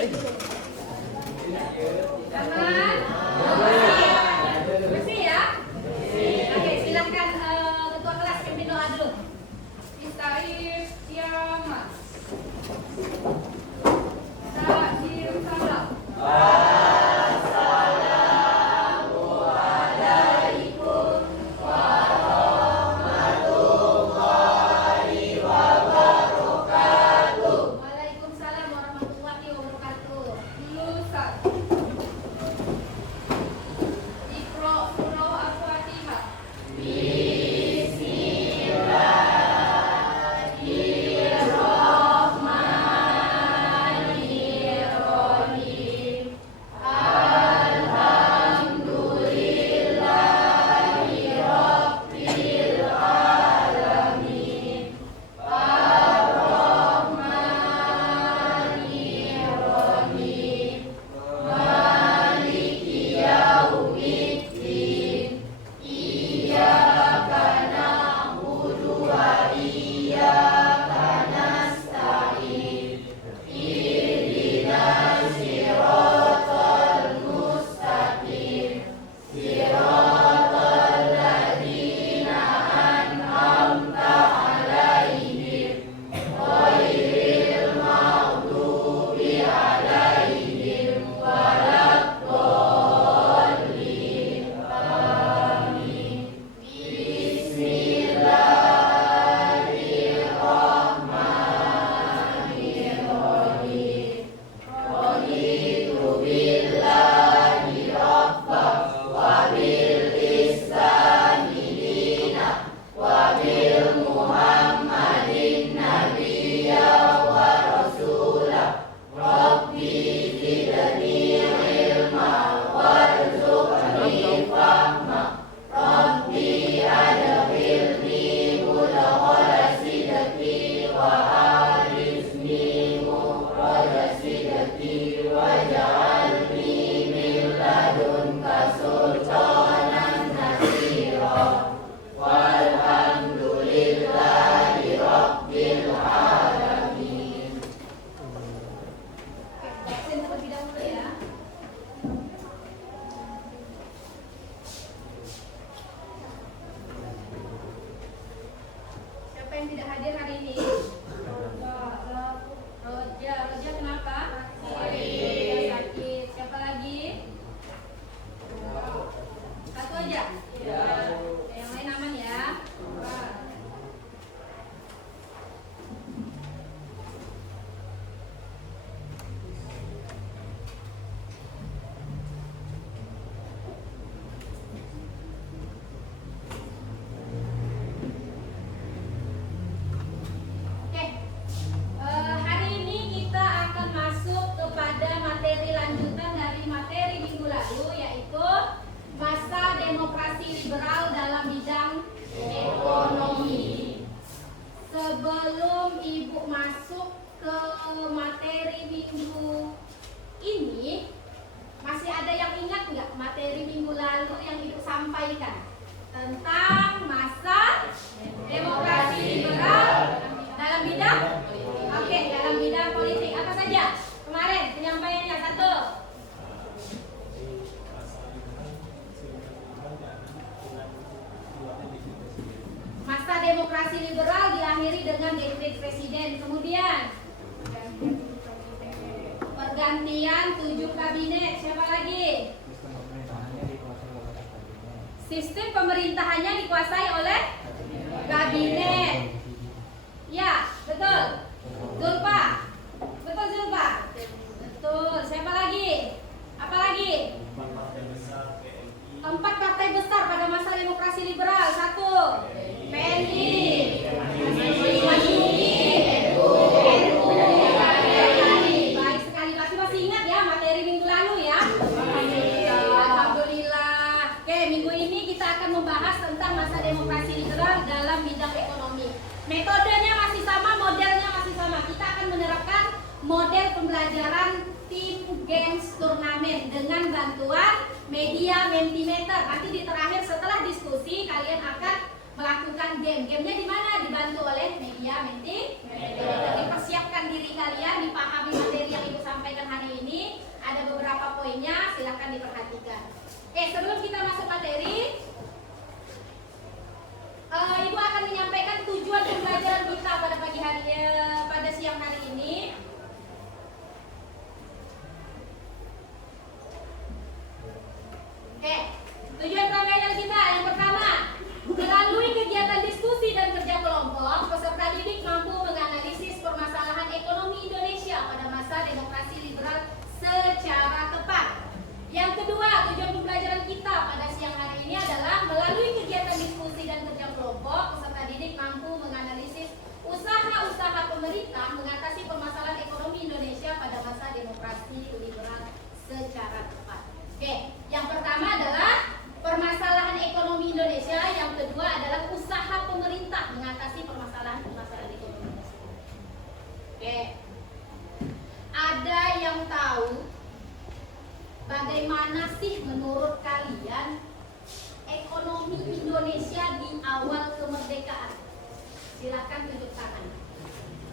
Bersih ya? Oke, silakan ketua kelas pimpin doa dulu. Istaif kiamat. Salam salam. Waalaikumsalam warahmatullahi wabarakatuh. Lulusan Iqra surah Al-Fatihah. Bismillahirrahmanirrahim. Alhamdulillahi Rabbil alamin. Ar-Rahmanirrahim. Maliki yaumiddin. Iyyaka na'budu wa iyyaka nasta'in. Ihdinas siratal mustaqim. Siratal ladzina an'amta 'alaihim ghairil maghdubi 'alaihim waladdallin. Amin. Bismillahirrahmanirrahim. Raditu billahi rabbah wa bil islami dina wa bil muhammadin nabiyya wa rasulah. Rabbi zidni ilma warzuqni fahma. Rabbi adkhilni mudkhala sidqi wa akhrijni mukhraja sidqi waj'alni min ladunka sultanan nasira. Walhamdulillahi rabbil alamin. Absen terlebih dahulu ya. Siapa yang tidak hadir hari ini? Roja kenapa? Sakit. Siapa lagi? Satu aja? Yang lain aman ya? Oke, hari ini kita akan masuk kepada materi lanjutan dari materi minggu lalu, yaitu masa demokrasi liberal dalam bidang ekonomi. Sebelum Ibu masuk ke materi minggu ini, masih ada yang ingat nggak materi minggu lalu yang Ibu sampaikan tentang masa demokrasi liberal dalam bidang? Oke, dalam bidang politik apa saja kemarin penyampaiannya? Satu. Masa demokrasi liberal diakhiri dengan dekret presiden. Kemudian pergantian 7 kabinet. Siapa lagi? Sistem pemerintahannya dikuasai oleh kabinet. Ya, betul. Zulfa. Betul Zulfa. Betul. Siapa lagi? Apa lagi? 4 partai besar pada masa demokrasi liberal. 1. PNI. Baik sekali. Pasti masih ingat ya materi minggu lalu ya? Alhamdulillah. Oke, minggu ini kita akan membahas tentang masa demokrasi liberal dalam bidang ekonomi. Metodenya masih sama, modelnya masih sama. Kita akan menerapkan model pembelajaran tim games turnamen dengan bantuan media Mentimeter. Nanti di terakhir setelah diskusi kalian akan melakukan game. Gamenya di mana? Dibantu oleh media Mentimeter. Jadi persiapkan diri kalian, dipahami materi yang Ibu sampaikan hari Ada beberapa poinnya, silakan diperhatikan. Oke, sebelum kita masuk materi, Ibu akan menyampaikan tujuan pembelajaran kita pada pagi hari, pada siang hari ini. Oke, tujuan pembelajaran kita yang pertama, melalui kegiatan diskusi dan kerja kelompok, peserta didik mampu menganalisis permasalahan ekonomi Indonesia pada masa demokrasi liberal secara tepat. Yang kedua, tujuan pembelajaran kita pada siang hari ini adalah melalui kegiatan diskusi dan kerja kelompok, peserta didik mampu menganalisis usaha-usaha pemerintah mengatasi permasalahan ekonomi Indonesia pada masa demokrasi liberal secara tepat. Oke, yang pertama adalah permasalahan ekonomi Indonesia, yang kedua adalah usaha pemerintah mengatasi permasalahan ekonomi Indonesia. Oke, ada yang tahu bagaimana sih menurut kalian ekonomi Indonesia di awal kemerdekaan? Silakan tunjuk tangan,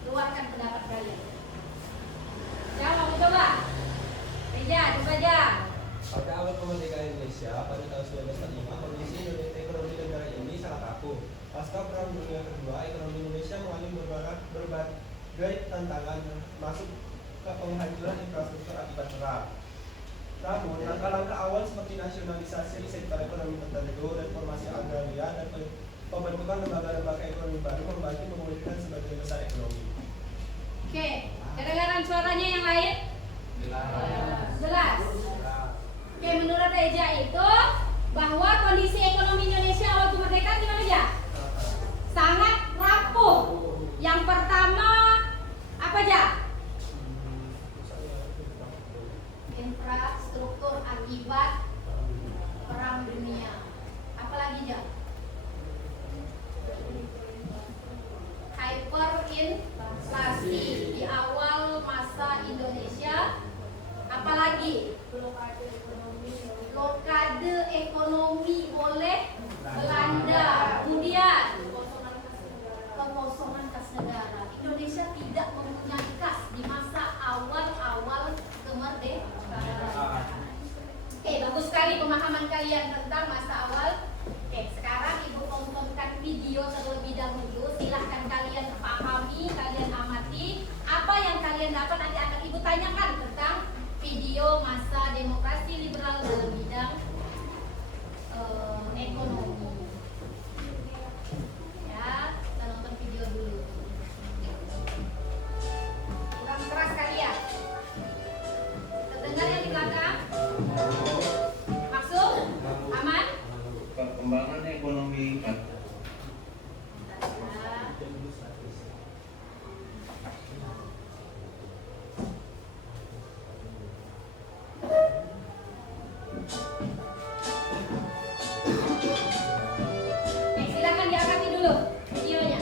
keluarkan pendapat kalian. Siapa mau coba? Reja, coba aja. Pada awal kemerdekaan Indonesia pada tahun 1945, kondisi ekonomi negara ini sangat rapuh. Pasca Perang Dunia Kedua, ekonomi Indonesia mengalami berbagai tantangan, masuk ke penghancuran infrastruktur akibat perang. Namun, langkah-langkah awal seperti nasionalisasi sektor ekonomi tertentu, reformasi agraria, dan pembentukan lembaga-lembaga ekonomi baru membantu memulihkan sebagian besar ekonomi. Oke, kedengaran suaranya yang lain? Jelas. Oke, menurut Reja itu bahwa kondisi ekonomi Indonesia awal kemerdekaan gimana aja? Sangat rapuh. Yang pertama apa aja? Infrastruktur akibat perang dunia. Apalagi aja? Hyperinflasi di awal masa Indonesia. Apalagi? Blokade ekonomi oleh Belanda. Kemudian kekosongan kas negara. Indonesia tidak mempunyai kas di masa awal-awal kemerdekaan. Oke, bagus sekali pemahaman kalian tentang masa awal. Oke, sekarang Ibu tontonkan video terlebih dahulu. Silahkan kalian pahami, kalian amati apa yang kalian dapat. Nanti akan Ibu tanyakan tentang video masa demokrasi liberal dalam bidang ekonomi. Ya, kita nonton video dulu. Kurang keras kali ya? Terdengar yang di belakang? Maksud? Aman? Perkembangan ekonomi Silakan diangkat dulu videonya.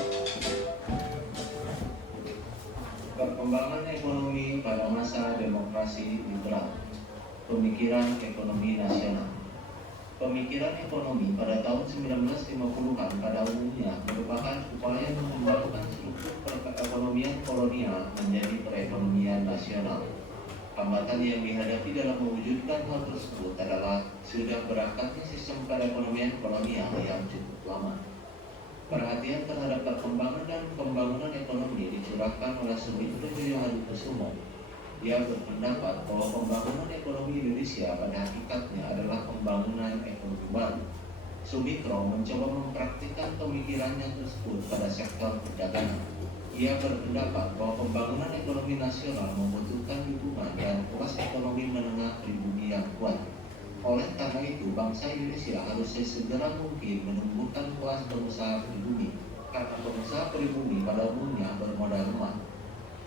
Perkembangan ekonomi pada masa demokrasi liberal. Pemikiran ekonomi nasional. Pemikiran ekonomi pada tahun 1950-an pada umumnya merupakan upaya mengembangkan struktur perekonomian kolonial menjadi perekonomian nasional. Hambatan yang dihadapi dalam mewujudkan hal tersebut adalah sudah berangkatnya sistem perekonomian kolonial yang cukup lama. Perhatian terhadap perkembangan dan pembangunan ekonomi dicurahkan oleh Sumitro Joyohadikusumo. Dia berpendapat bahwa pembangunan ekonomi Indonesia pada hakikatnya adalah pembangunan ekonomi baru. Sumitro mencoba mempraktikkan pemikirannya tersebut pada sektor perdagangan. Ia berpendapat bahwa pembangunan ekonomi nasional membutuhkan dukungan dan kelas ekonomi menengah pribumi yang kuat. Oleh karena itu, bangsa Indonesia harusnya segera mungkin menumbuhkan kelas pengusaha pribumi, karena pengusaha pribumi pada umumnya bermodal lemah.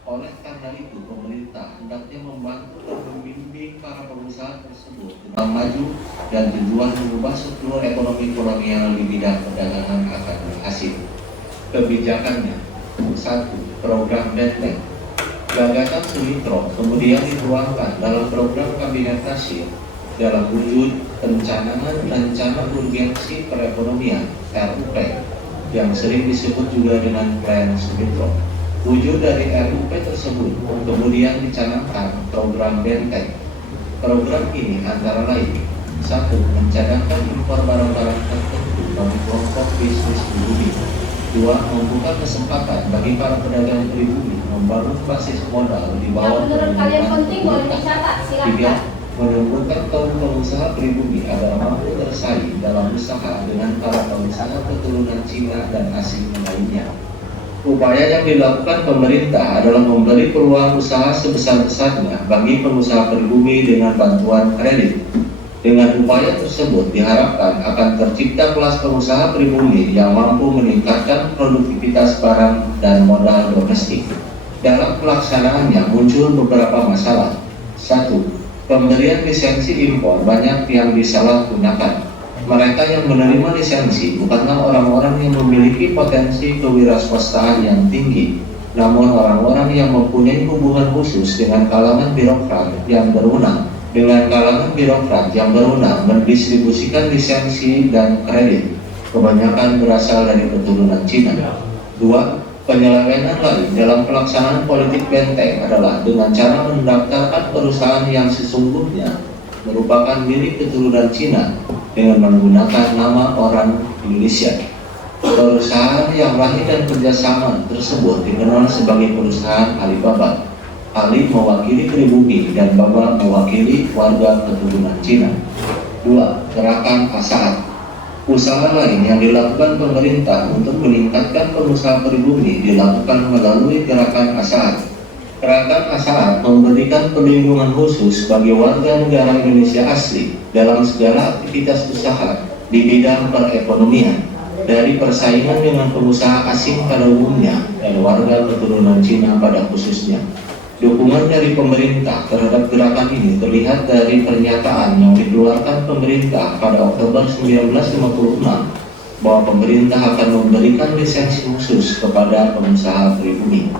Oleh karena itu, pemerintah hendaknya membantu dan membimbing para pengusaha tersebut dalam maju dan tujuan mengubah struktur ekonomi kolonial di bidang perdagangan akan berhasil. Kebijakannya: 1. Program Benteng. Gagasan Sumitro kemudian dituangkan dalam program Kabinet Nasional dalam wujud Rencana Urgensi Perekonomian (RUP) yang sering disebut juga dengan Plan Sumitro. Wujud dari RUP tersebut kemudian dicanangkan program Benteng Program ini antara lain: 1. Mencadangkan impor barang-barang tertentu bagi kelompok bisnis pribumi. 2. Membuka kesempatan bagi para pedagang pribumi membangun basis modal di Yang bawah menurut kalian pemerintahan penting boleh pemerintah. dicatat, 3. silahkan. Menumbuhkan kaum pengusaha pribumi agar mampu bersaing dalam usaha dengan para pengusaha keturunan Cina dan asing lainnya. Upaya yang dilakukan pemerintah adalah memberi peluang usaha sebesar-besarnya bagi pengusaha pribumi dengan bantuan kredit. Dengan upaya tersebut diharapkan akan tercipta kelas pengusaha pribumi yang mampu meningkatkan produktivitas barang dan modal domestik. Dalam pelaksanaannya muncul beberapa masalah. 1. Pemberian lisensi impor banyak yang disalahgunakan. Mereka yang menerima lisensi bukanlah orang-orang yang memiliki potensi kewirausahaan yang tinggi, namun orang-orang yang mempunyai hubungan khusus dengan kalangan birokrat yang berwenang. Mendistribusikan lisensi dan kredit, kebanyakan berasal dari keturunan Cina. 2. Penyelewengan lain dalam pelaksanaan politik benteng adalah dengan cara mendaftarkan perusahaan yang sesungguhnya merupakan milik keturunan Cina dengan menggunakan nama orang Indonesia. Perusahaan yang lahir dan kerjasama tersebut dikenal sebagai perusahaan Alibaba. Ali mewakili pribumi dan Baba mewakili warga keturunan Cina. 2. Gerakan Asaat. Usaha lain yang dilakukan pemerintah untuk meningkatkan pengusaha pribumi dilakukan melalui gerakan Asaat. Gerakan Asaat memberikan perlindungan khusus bagi warga negara Indonesia asli dalam segala aktivitas usaha di bidang perekonomian, dari persaingan dengan pengusaha asing pada umumnya dan warga keturunan Cina pada khususnya. Dukungan dari pemerintah terhadap gerakan ini terlihat dari pernyataan yang dikeluarkan pemerintah pada Oktober 1956 bahwa pemerintah akan memberikan lisensi khusus kepada pengusaha pribumi.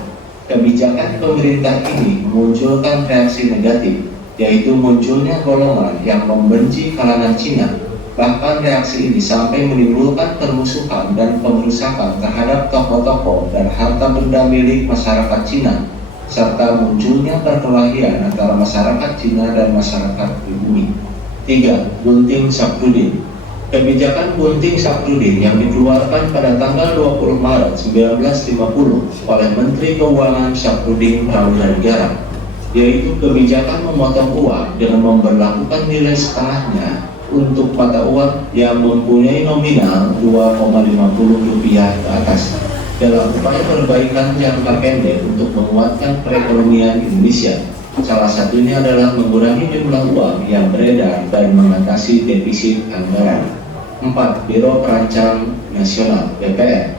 Kebijakan pemerintah ini memunculkan reaksi negatif, yaitu munculnya golongan yang membenci kalangan Cina. Bahkan reaksi ini sampai menimbulkan permusuhan dan pemerusakan terhadap tokoh-tokoh dan harta benda milik masyarakat Cina, serta munculnya perkelahian antara masyarakat Cina dan masyarakat pribumi. 3. Bunting Saptrudin. Kebijakan Bunting Saptrudin yang dikeluarkan pada tanggal 20 Maret 1950 oleh Menteri Keuangan Saptrudin Prawilanegara, yaitu kebijakan memotong uang dengan memberlakukan nilai setengahnya untuk mata uang yang mempunyai nominal Rp2,50 ke atas, dalam upaya perbaikan jangka pendek untuk menguatkan perekonomian Indonesia. Salah satunya adalah mengurangi jumlah uang yang beredar dan mengatasi defisit anggaran. 4. Biro Perancang Nasional (BPN).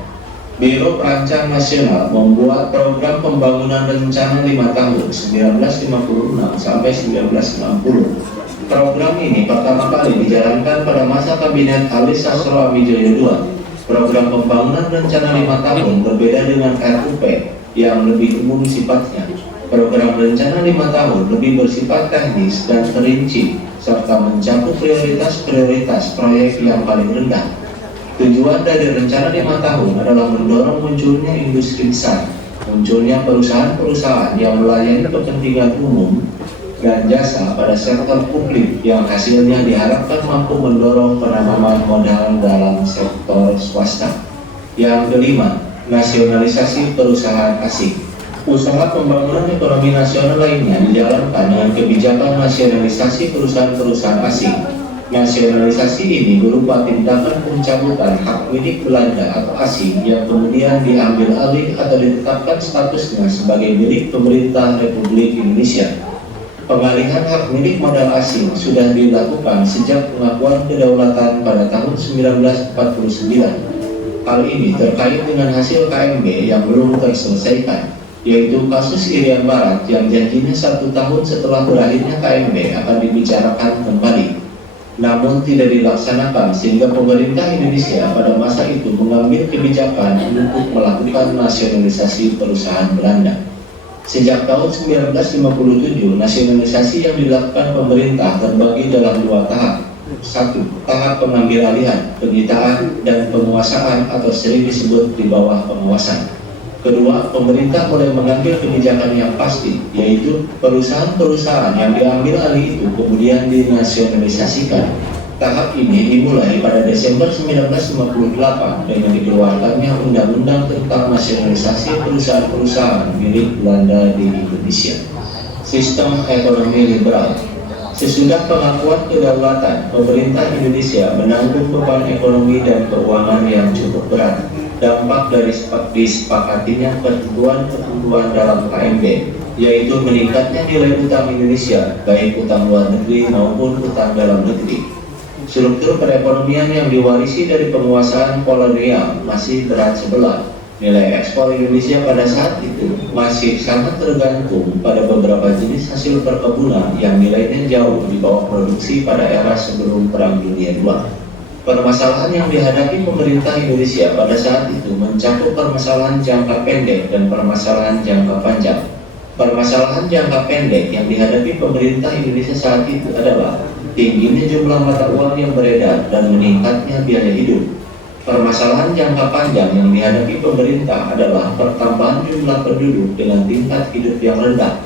Biro Perancang Nasional membuat program pembangunan rencana 5 tahun 1956 sampai 1960. Program ini pertama kali dijalankan pada masa Kabinet Ali Sastro Amijoyo II. Program pembangunan rencana 5 tahun berbeda dengan RUP yang lebih umum sifatnya. Program rencana 5 tahun lebih bersifat teknis dan terinci, serta mencakup prioritas-prioritas proyek yang paling rendah. Tujuan dari rencana 5 tahun adalah mendorong munculnya industri besar, munculnya perusahaan-perusahaan yang melayani kepentingan umum dan jasa pada sektor publik yang hasilnya diharapkan mampu mendorong penanaman modal dalam sektor swasta. Yang kelima, nasionalisasi perusahaan asing. Usaha pembangunan ekonomi nasional lainnya dijalankan dengan kebijakan nasionalisasi perusahaan-perusahaan asing. Nasionalisasi ini berupa tindakan pencabutan hak milik Belanda atau asing yang kemudian diambil alih atau ditetapkan statusnya sebagai milik pemerintah Republik Indonesia. Pengalihan hak milik modal asing sudah dilakukan sejak pengakuan kedaulatan pada tahun 1949. Hal ini terkait dengan hasil KMB yang belum terselesaikan, yaitu kasus Irian Barat yang janjinya 1 tahun setelah berakhirnya KMB akan dibicarakan kembali, namun tidak dilaksanakan, sehingga pemerintah Indonesia pada masa itu mengambil kebijakan untuk melakukan nasionalisasi perusahaan Belanda. Sejak tahun 1957, nasionalisasi yang dilakukan pemerintah terbagi dalam 2 tahap. 1. Tahap pengambil alihan, penyitaan, dan penguasaan atau sering disebut di bawah pengawasan. Kedua, pemerintah mulai mengambil kebijakan yang pasti, yaitu perusahaan-perusahaan yang diambil alih itu kemudian dinasionalisasikan. Tahap ini dimulai pada Desember 1958 dengan dikeluarkannya Undang-Undang tentang Nasionalisasi Perusahaan-Perusahaan milik Belanda di Indonesia. Sistem ekonomi liberal. Sesudah pengakuan kedaulatan, pemerintah Indonesia menanggung beban ekonomi dan keuangan yang cukup berat. Dampak dari disepakatinya ketentuan-ketentuan dalam KMB, yaitu meningkatnya nilai utang Indonesia, baik utang luar negeri maupun utang dalam negeri. Struktur perekonomian yang diwarisi dari penguasaan kolonial masih berat sebelah. Nilai ekspor Indonesia pada saat itu masih sangat tergantung pada beberapa jenis hasil perkebunan yang nilainya jauh di bawah produksi pada era sebelum Perang Dunia II. Permasalahan yang dihadapi pemerintah Indonesia pada saat itu mencakup permasalahan jangka pendek dan permasalahan jangka panjang. Permasalahan jangka pendek yang dihadapi pemerintah Indonesia saat itu adalah tingginya jumlah mata uang yang beredar dan meningkatnya biaya hidup. Permasalahan jangka panjang yang dihadapi pemerintah adalah pertambahan jumlah penduduk dengan tingkat hidup yang rendah.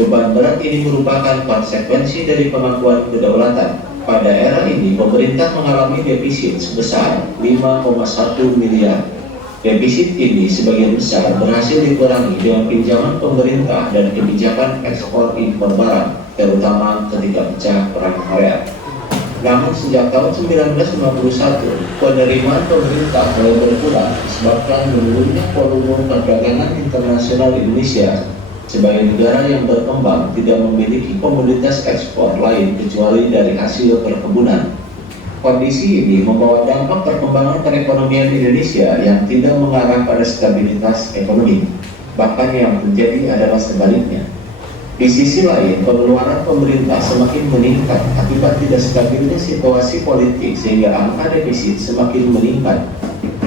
Beban berat ini merupakan konsekuensi dari pengakuan kedaulatan. Pada era ini, pemerintah mengalami defisit sebesar 5,1 miliar. Defisit ini sebagian besar berhasil dikurangi dengan pinjaman pemerintah dan kebijakan ekspor impor barang, terutama ketika pecah Perang Korea. Namun sejak tahun 1951, penerimaan pemerintah mulai berkurang disebabkan menurunnya volume perdagangan internasional Indonesia sebagai negara yang berkembang tidak memiliki komoditas ekspor lain kecuali dari hasil perkebunan. Kondisi ini membawa dampak perkembangan perekonomian Indonesia yang tidak mengarah pada stabilitas ekonomi. Bahkan yang terjadi adalah sebaliknya. Di sisi lain, pengeluaran pemerintah semakin meningkat akibat tidak stabilnya situasi politik sehingga angka defisit semakin meningkat.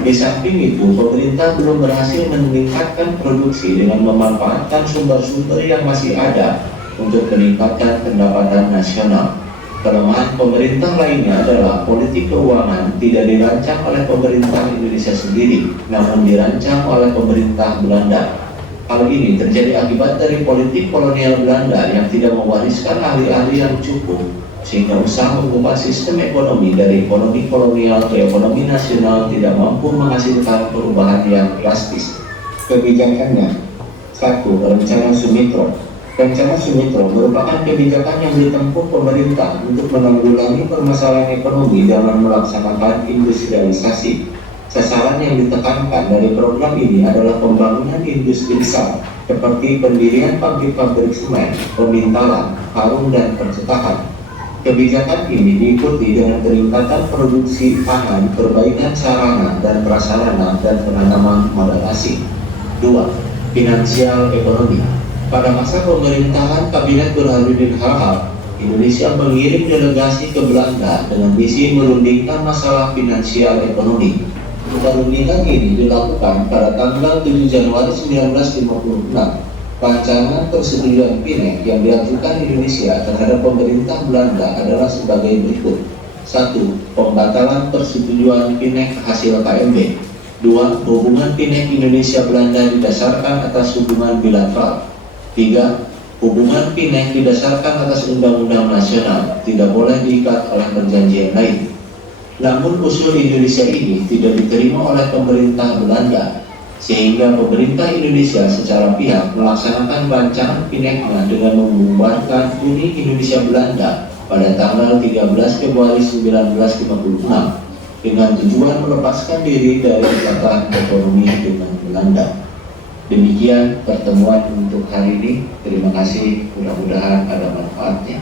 Di samping itu, pemerintah belum berhasil meningkatkan produksi dengan memanfaatkan sumber-sumber yang masih ada untuk meningkatkan pendapatan nasional. Kelemahan pemerintah lainnya adalah politik keuangan tidak dirancang oleh pemerintah Indonesia sendiri, namun dirancang oleh pemerintah Belanda. Hal ini terjadi akibat dari politik kolonial Belanda yang tidak mewariskan ahli-ahli yang cukup, sehingga usaha mengubah sistem ekonomi dari ekonomi kolonial ke ekonomi nasional tidak mampu menghasilkan perubahan yang drastis. Kebijakannya: 1. Rencana Sumitro. Rencana Sumitro merupakan kebijakan yang ditempuh pemerintah untuk menanggulangi permasalahan ekonomi dengan melaksanakan industrialisasi. Sasaran yang ditekankan dari program ini adalah pembangunan industri besar seperti pendirian pabrik-pabrik semen, pemintalan, karung, dan percetakan. Kebijakan ini diikuti dengan peningkatan produksi pangan, perbaikan sarana dan prasarana, dan penanaman modal asing. 2. Finansial ekonomi. Pada masa pemerintahan Kabinet Burhanuddin Harahap, Indonesia mengirim delegasi ke Belanda dengan misi merundingkan masalah finansial ekonomi. Perundingan ini dilakukan pada tanggal 7 Januari 1956. Rancangan persetujuan PINEK yang diajukan Indonesia terhadap pemerintah Belanda adalah sebagai berikut. 1. Pembatalan persetujuan PINEK hasil KMB. 2. Hubungan PINEK Indonesia-Belanda didasarkan atas hubungan bilateral. 3. Hubungan PINEK didasarkan atas undang-undang nasional, tidak boleh diikat oleh perjanjian lain. Namun usul Indonesia ini tidak diterima oleh pemerintah Belanda, sehingga pemerintah Indonesia secara pihak melaksanakan rancangan PINEK-nya dengan membubarkan Uni Indonesia Belanda pada tanggal 13 Februari 1956 dengan tujuan melepaskan diri dari ikatan ekonomi dengan Belanda. Demikian pertemuan untuk hari ini. Terima kasih, mudah-mudahan ada manfaatnya.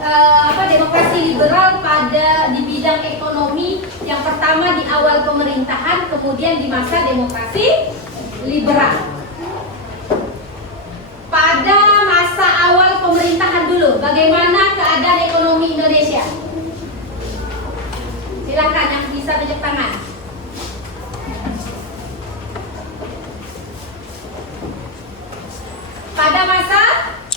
demokrasi liberal pada di bidang ekonomi. Yang pertama di awal pemerintahan, kemudian di masa demokrasi liberal. Pada masa awal pemerintahan dulu, bagaimana keadaan ekonomi Indonesia? Silakan yang bisa tunjuk tangan. Pada masa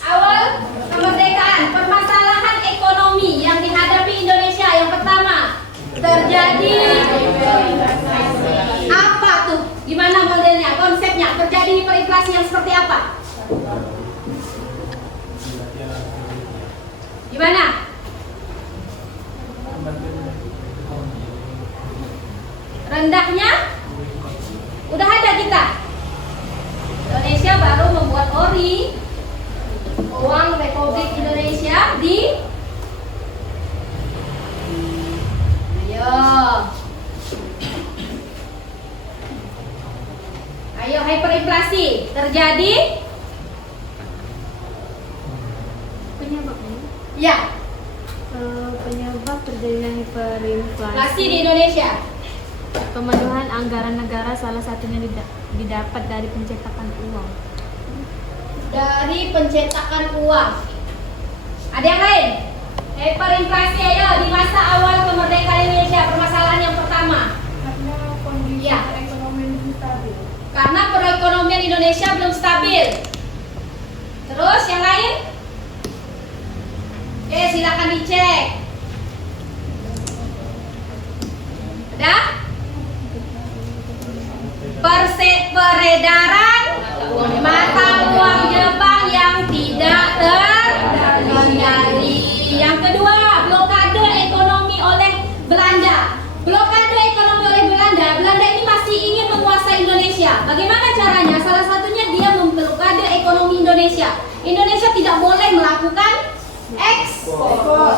awal kemerdekaan, permasalahan ekonomi yang dihadapi Indonesia yang pertama terjadi apa tuh? Gimana modelnya, konsepnya? Terjadi hiperinflasi yang seperti apa? Gimana? Rendahnya? Udah ada kita. Indonesia baru membuat ORI, Uang Republik Indonesia di Ayo hiperinflasi terjadi. Penyebabnya? Ya, Penyebab terjadinya hiperinflasi inflasi di Indonesia. pemenuhan anggaran negara salah satunya didapat dari pencetakan uang. Dari pencetakan uang. Ada yang lain? Hiperinflasi ayo di masa awal kemerdekaan Indonesia, permasalahan yang pertama. Karena kondisi Ya. ekonomi belum stabil. Karena perekonomian Indonesia belum stabil. Terus yang lain? Oke, silakan dicek. Ada? Peredaran mata uang Jepang yang tidak terkendali. Yang kedua, blokade ekonomi oleh Belanda. Blokade ekonomi oleh Belanda. Belanda ini masih ingin menguasai Indonesia. Bagaimana caranya? Salah satunya dia memblokade ekonomi Indonesia. Indonesia tidak boleh melakukan ekspor.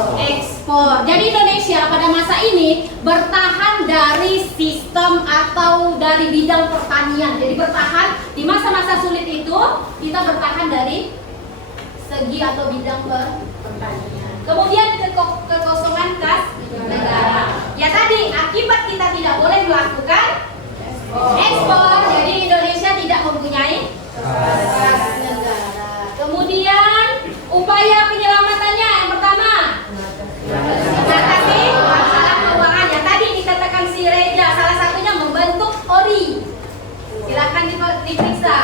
Jadi Indonesia pada masa ini bertahan dari sistem atau dari bidang pertanian. Jadi bertahan di masa-masa sulit itu kita bertahan dari segi atau bidang pertanian. Kemudian kekosongan kas negara. Ya tadi akibat kita tidak boleh melakukan ekspor. Jadi Indonesia tidak mempunyai kas negara. Kemudian upaya penyelamatannya yang pertama mengatasi masalah keuangan yang tadi dikatakan si Reja, salah satunya membentuk ORI. Silakan diperiksa.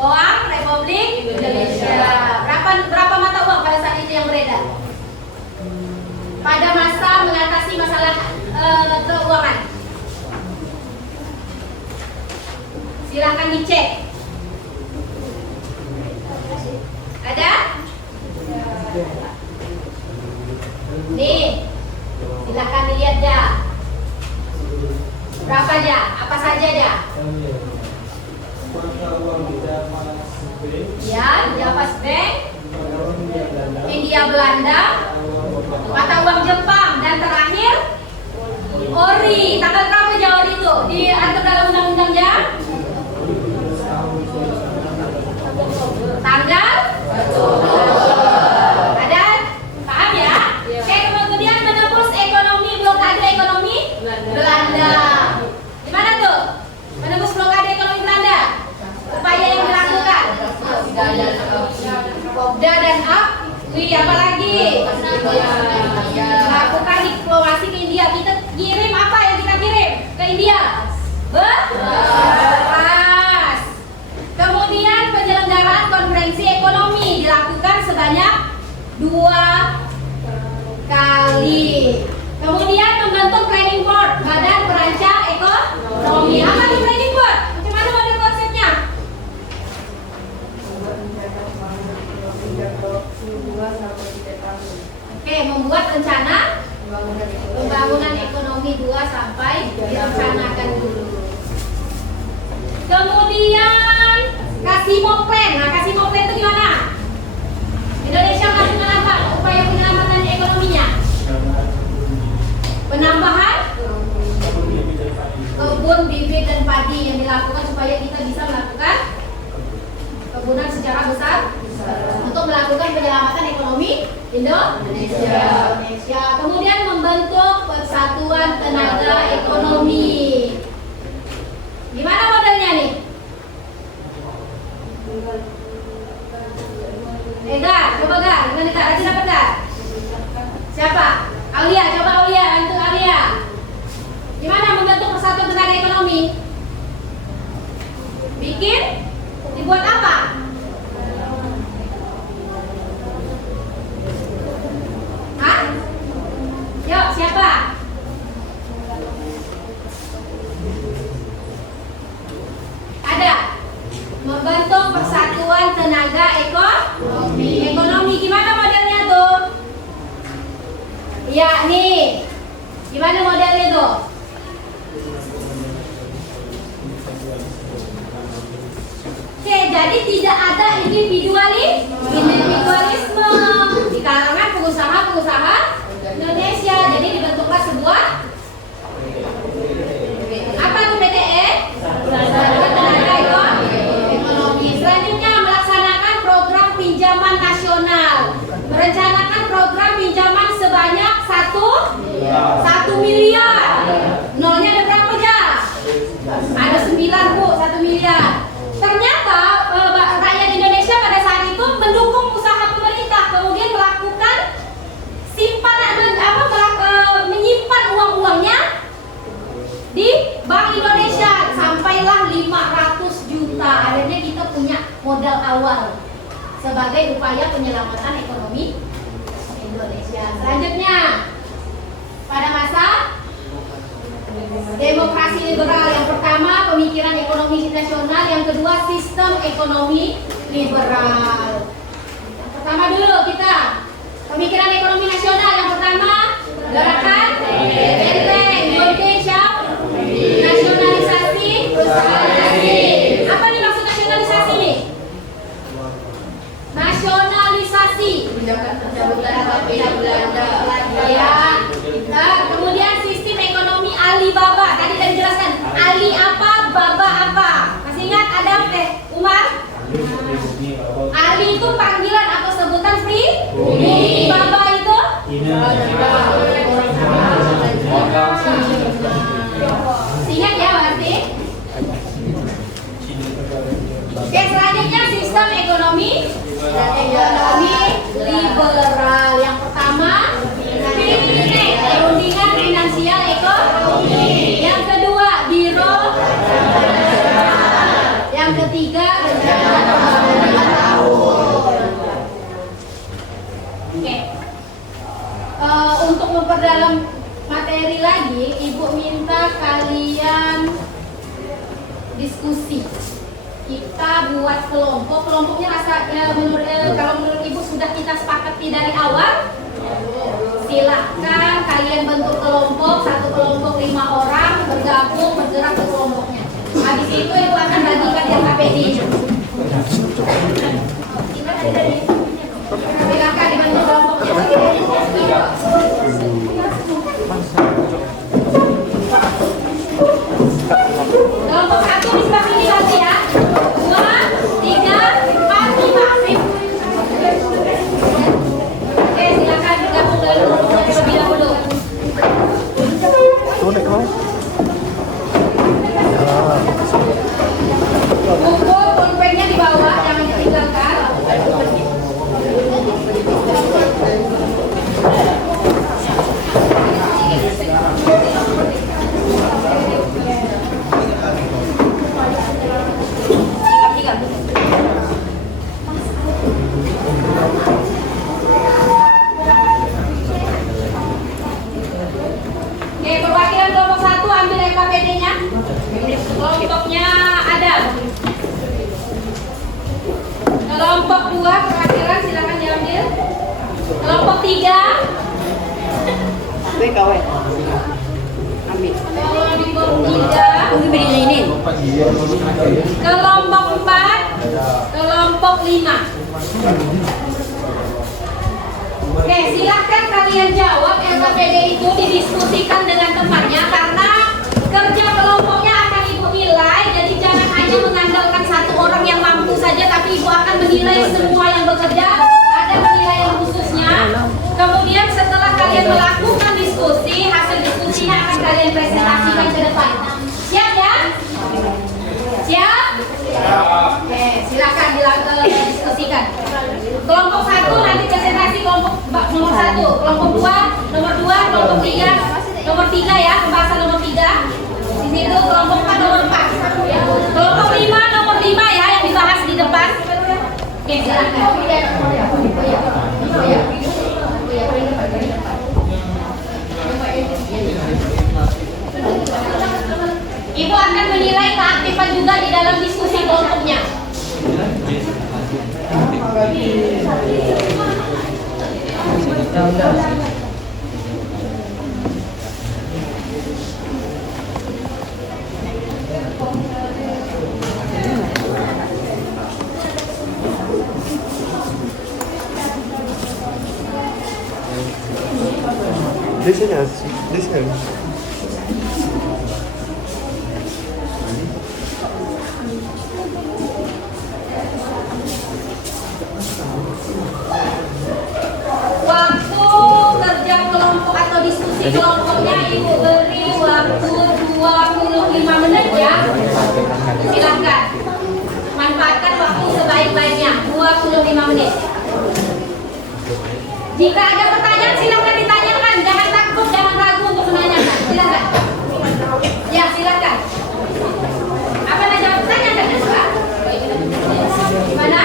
Uang Republik Indonesia. Berapa mata uang pada saat itu yang beredar? Pada masa mengatasi masalah keuangan. Silakan dicek. Ada? Nih, silakan dilihat ya. Berapa aja? Apa saja aja? Mata uang di Japas Bank, Ya, Japas Bank, Belanda, India Belanda, mata uang Jepang, dan terakhir ORI. Tanggal berapa aja ORI itu? Diatur dalam undang-undangnya? Tanggal? Ada? Paham ya? Oke, kemudian menembus ekonomi, blokade ekonomi Belanda. Gimana tuh? Menembus blokade ekonomi Belanda. Upaya yang dilakukan. Pobda dan apa lagi? Lakukan diplomasi ke India. Kita kirim apa yang kita kirim ke India? Beras. Kemudian penyelenggaraan konferensi ekonomi dilakukan sebanyak 2 kali. Kemudian membentuk planning board, badan perancang ekonomi. Apa itu planning board? Bagaimana model konsepnya? Oke, membuat rencana pembangunan ekonomi 2 sampai direncanakan dulu. Kemudian Kasimo Plan. Nah, Kasimo Plan itu gimana? Indonesia melakukan apa? Upaya penyelamatan ekonominya. Penambahan kebun bibit dan padi yang dilakukan supaya kita bisa melakukan kebunan secara besar untuk melakukan penyelamatan ekonomi Indonesia. Kemudian membentuk Persatuan Tenaga Ekonomi. Gimana modelnya nih? Coba Gar, gimana Gar? Rajin dapat Gar? Siapa? Aulia, coba Aulia, bantu Aulia. Gimana membentuk Persatuan Tenaga Ekonomi? Bikin? Dibuat apa? Hah? Yuk, siapa? Ada. Membentuk Persatuan Tenaga Ekonomi. Gimana modelnya tuh? Ya, nih. Gimana modelnya tuh? Oke, jadi tidak ada individualisme di kalangan pengusaha Indonesia. Jadi dibentuklah sebuah apa tuh PTE? Persatuan Tenaga Ekonomi. Selanjutnya melaksanakan program pinjaman nasional. Merencanakan program pinjaman sebanyak 1 miliar. Nolnya ada berapa aja? Ada 9 Bu, 1 miliar. Ternyata rakyat Indonesia pada saat itu mendukung usaha pemerintah, kemudian melakukan menyimpan uang-uangnya di Bank Indonesia sampailah 500 juta. Akhirnya kita punya modal awal sebagai upaya penyelamatan ekonomi Indonesia. Selanjutnya pada masa demokrasi liberal, yang pertama pemikiran ekonomi situasional, yang kedua sistem ekonomi liberal. Yang pertama dulu kita pemikiran ekonomi nasional. Yang pertama gerakan Benteng Indonesia, nasionalisasi perusahaan. Apa nih maksud nasionalisasi nih? Nasionalisasi ya. Kemudian sistem ekonomi Alibaba. Tadi sudah dijelaskan Ali apa, Baba apa. Masih ingat ada Umar? Ali itu panggilan atau sebutan pribadi. Baba itu ingat ya berarti. Oke, selanjutnya sistem ekonomi liberal. Yang pertama perundingan finansial ekonomi. Yang kedua biro. Yang ketiga rencana tahun. Oke. Untuk memperdalam materi lagi, Ibu minta kalian diskusi. Kita buat kelompoknya kalau menurut Ibu sudah kita sepakati dari awal. Silahkan kalian bentuk kelompok, satu kelompok 5 orang bergabung bergerak ke kelompoknya. Habis itu Ibu akan bagikan LKPD-nya. Silahkan dibentuk kelompoknya. Kelompok 1 di sebelah sini nanti ya. 2, 3, 4, 5. Oke, silakan bergabung dalam kelompoknya terlebih dahulu. Buku pulpennya di bawah, jangan ditinggalkan. Oke, perwakilan kelompok 1 ambil LKPD-nya. Kelompoknya ada. Kelompok 2 perwakilan silakan diambil. Kelompok 3. Ambil. Kelompok 3. Kelompok 4. Kelompok 5. Oke, silahkan kalian jawab. LKPD itu didiskusikan dengan temannya karena kerja kelompoknya akan Ibu nilai. Jadi jangan hanya mengandalkan satu orang yang mampu saja, tapi Ibu akan menilai semua yang bekerja. Ada penilaian khususnya. diskusikan. Kelompok 1 nanti presentasi kelompok nomor 1, kelompok 2, nomor 2, kelompok 3, nomor 3 ya, pembahasan nomor 3. Di situ kelompok 4 nomor 4. Kelompok 5 nomor 5 ya yang dibahas di depan. Oke, silakan. Ibu akan menilai keaktifan juga di dalam diskusi kelompoknya. Di sini. Waktu kerja kelompok atau diskusi kelompoknya Ibu beri waktu 25 menit ya. Silakan. Manfaatkan waktu sebaik-baiknya 25 menit. Jika ada pertanyaan silakan ditanyakan, jangan takut, jangan ragu untuk menanyakan. Silakan. Ya, silakan. Apa nak jawab pertanyaan kan, Pak? Gimana?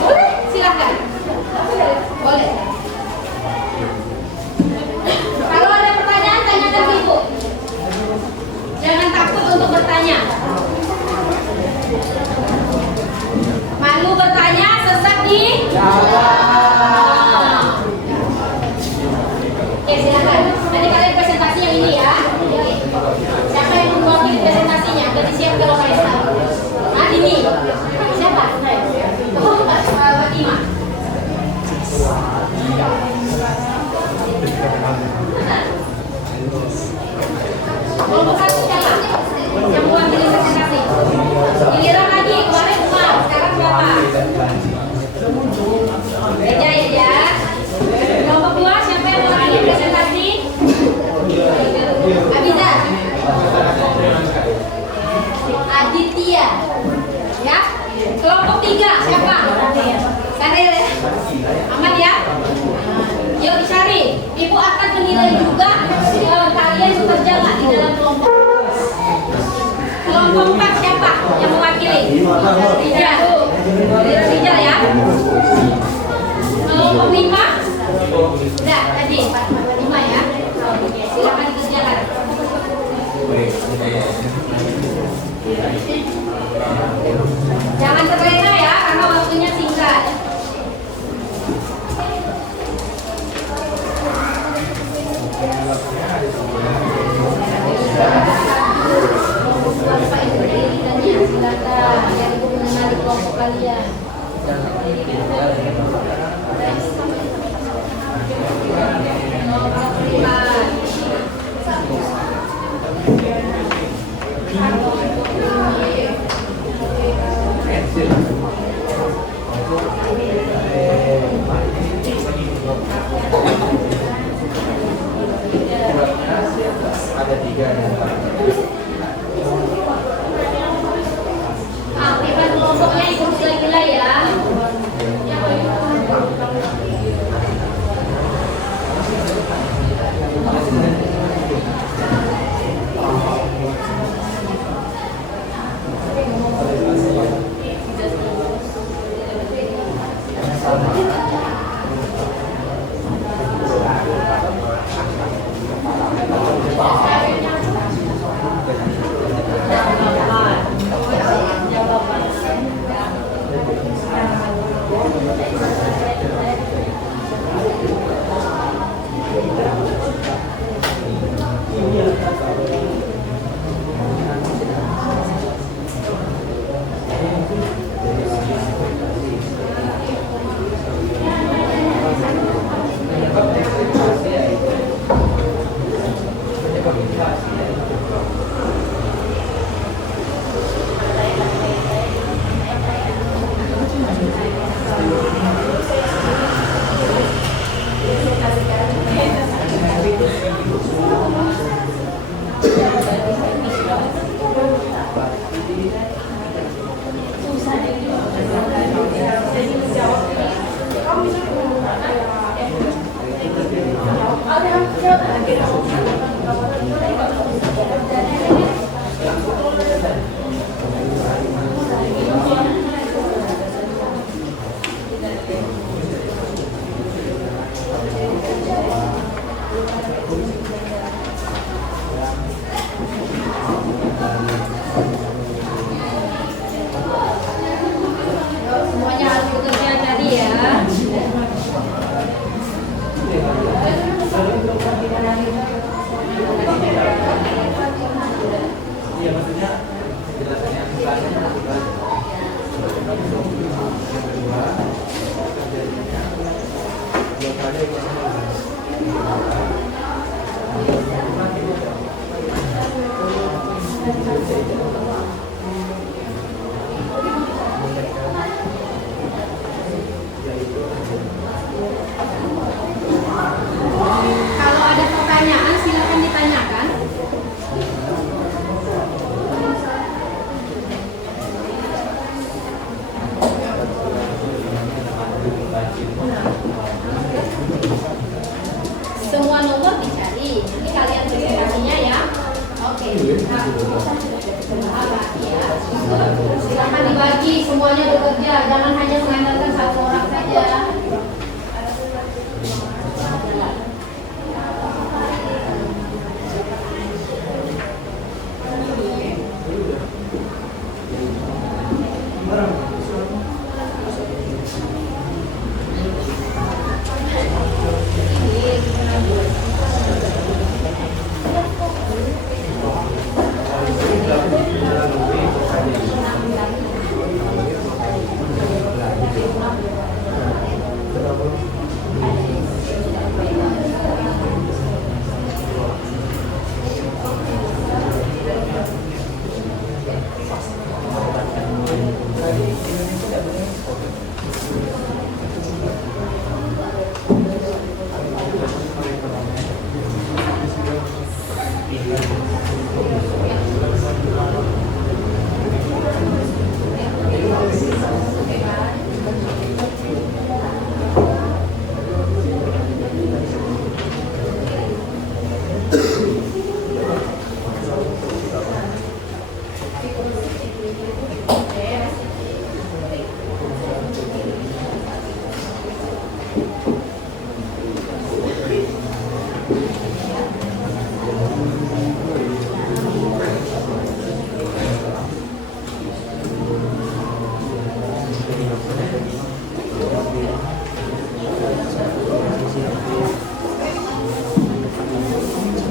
Boleh, silakan. Boleh. Kalau ada pertanyaan tanyakan ke Ibu. Jangan takut untuk bertanya. Malu bertanya, sesat di Oke, silakan. Nanti kalian presentasi yang ini ya. Siapa yang mewakili presentasinya? Sudah disiapkan oleh Maestra. Nah, ini. Siapa? Oh, Fatimah. Kelompok 1 siapa? Yang mewakili presentasi. Giliran lagi, kemarin Umar, sekarang Bapak. Beja ya. Kelompok 2 siapa yang mewakili presentasi? Abiza. Aditya. Ya. Kelompok 3 siapa? Karel ya. Aman ya? Yuk dicari. Ibu akan menilai juga kalian bekerja nggak di dalam kelompok. Kelompok 4 siapa yang mewakili? Rijal. Rijal ya. Kelompok 5. Udah tadi 5 ya. Silakan dikerjakan. Jangan terlena ya karena waktunya singkat. Silakan, biar ibu mengenali kelompok kalian. Ada 3 Aktifkan kelompoknya ibu gila-gila ya. kedua, terjadinya blokade ekonomi. Kalau ada pertanyaan silakan ditanyakan. Semua nomor dicari. Nanti kalian presentasinya ya. Oke. Silakan dibagi, semuanya bekerja. Jangan hanya mengandalkan satu orang saja.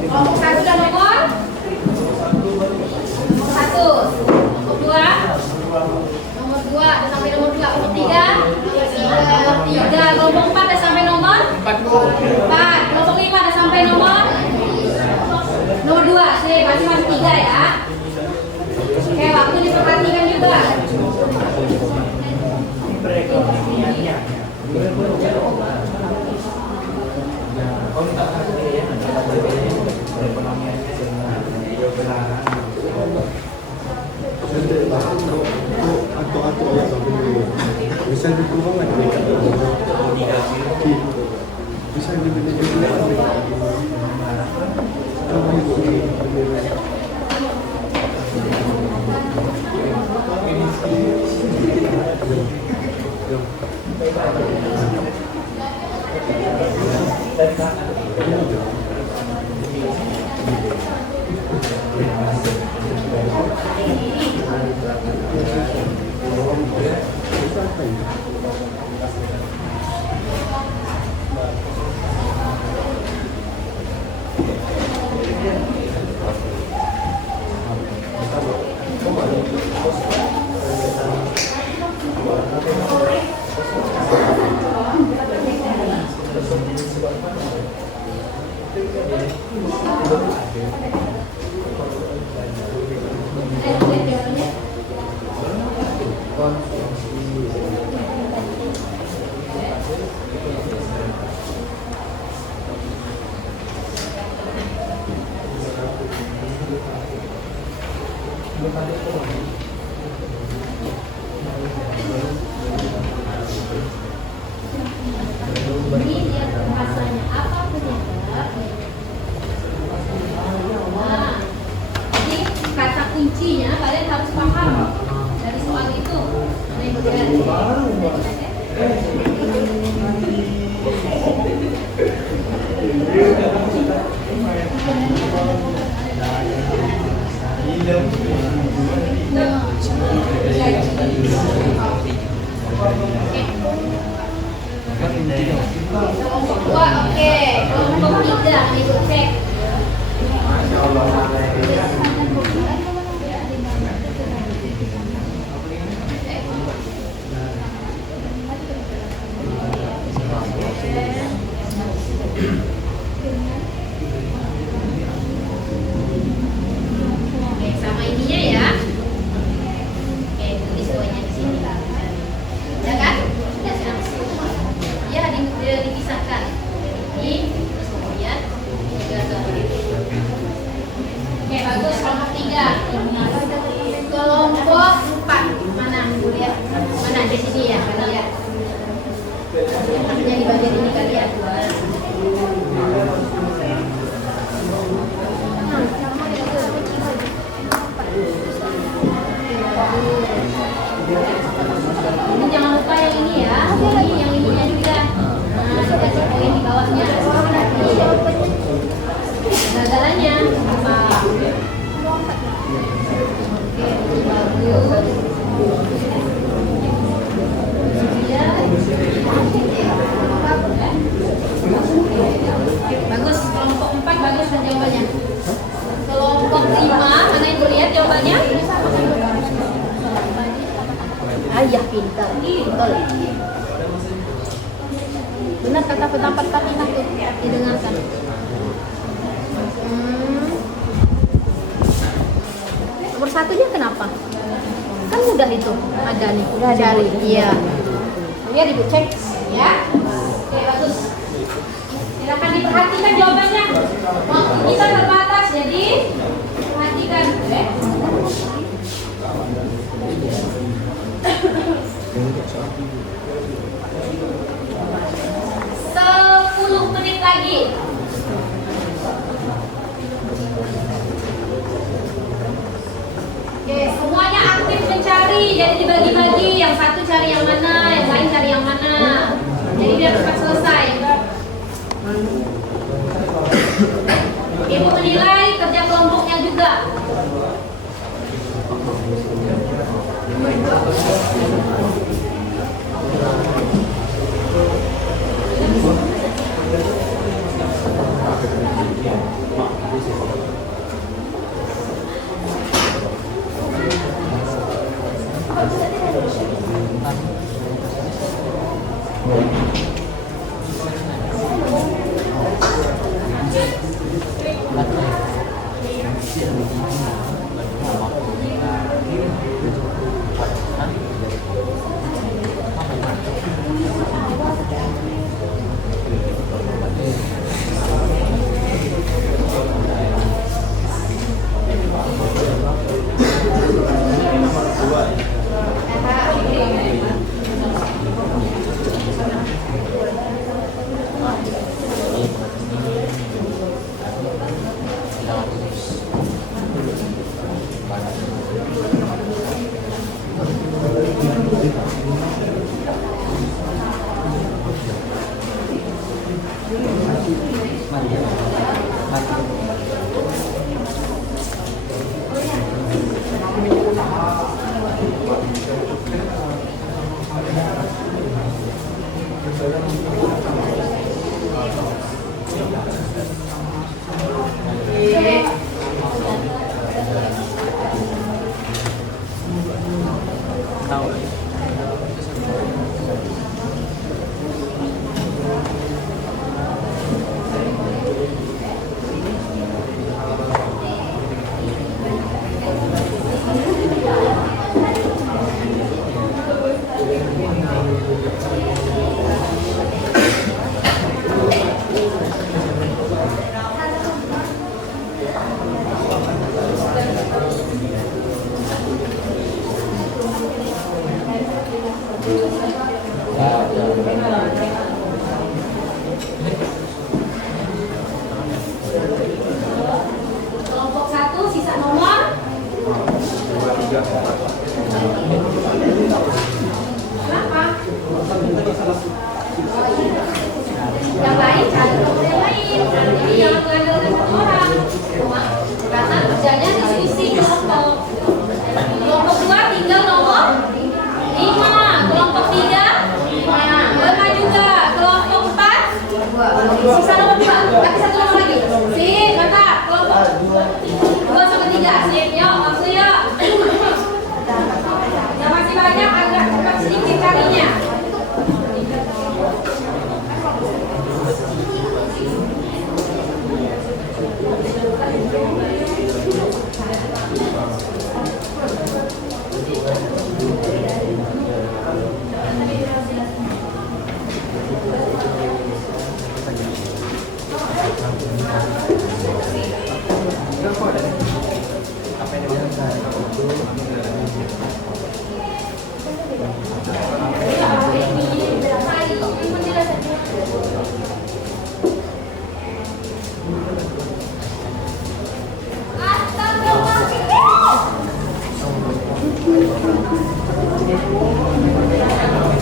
Kelompok satu dan nomor satu, nomor dua dan sampai nomor dua, nomor tiga, kelompok empat dan sampai nomor empat, kelompok lima dan sampai nomor dua. Sih masing-masing tiga ya. Oke, waktu diperhatikan juga. Bisa dikurangkan bisa Ini dia bahasanya apa penyebab? Nah, jadi kata kuncinya kalian harus paham dari soal itu. Kelompok dua, oke. Kelompok tiga, ibu cek. Mana di sini ya, kalian lihat. Yang di bagian ini kalian. Ini jangan lupa yang ini ya. Ini yang ininya juga. Nah, kita cek di bawahnya. Gagalannya apa? Oke, bagus. Ya. Bagus, kelompok 4 bagus kan jawabannya. Kelompok 5, mana yang lihat jawabannya? Ayah pintar, betul. Benar kata pendapat kami itu didengarkan. Nomor satunya kenapa? Kan mudah itu, ada nih, udah cari. Iya. Lihat ibu cek, ya. Oke bagus. Silakan diperhatikan jawabannya. Waktu kita terbatas, jadi perhatikan. 10 menit lagi. Oke, semuanya aktif mencari, jadi dibagi-bagi. Yang satu cari yang mana, yang lain cari yang mana. Jadi biar cepat selesai. Ibu menilai kerja kelompoknya juga.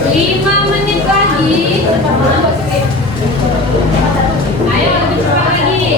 5 menit lagi. Ayo lebih cepat lagi.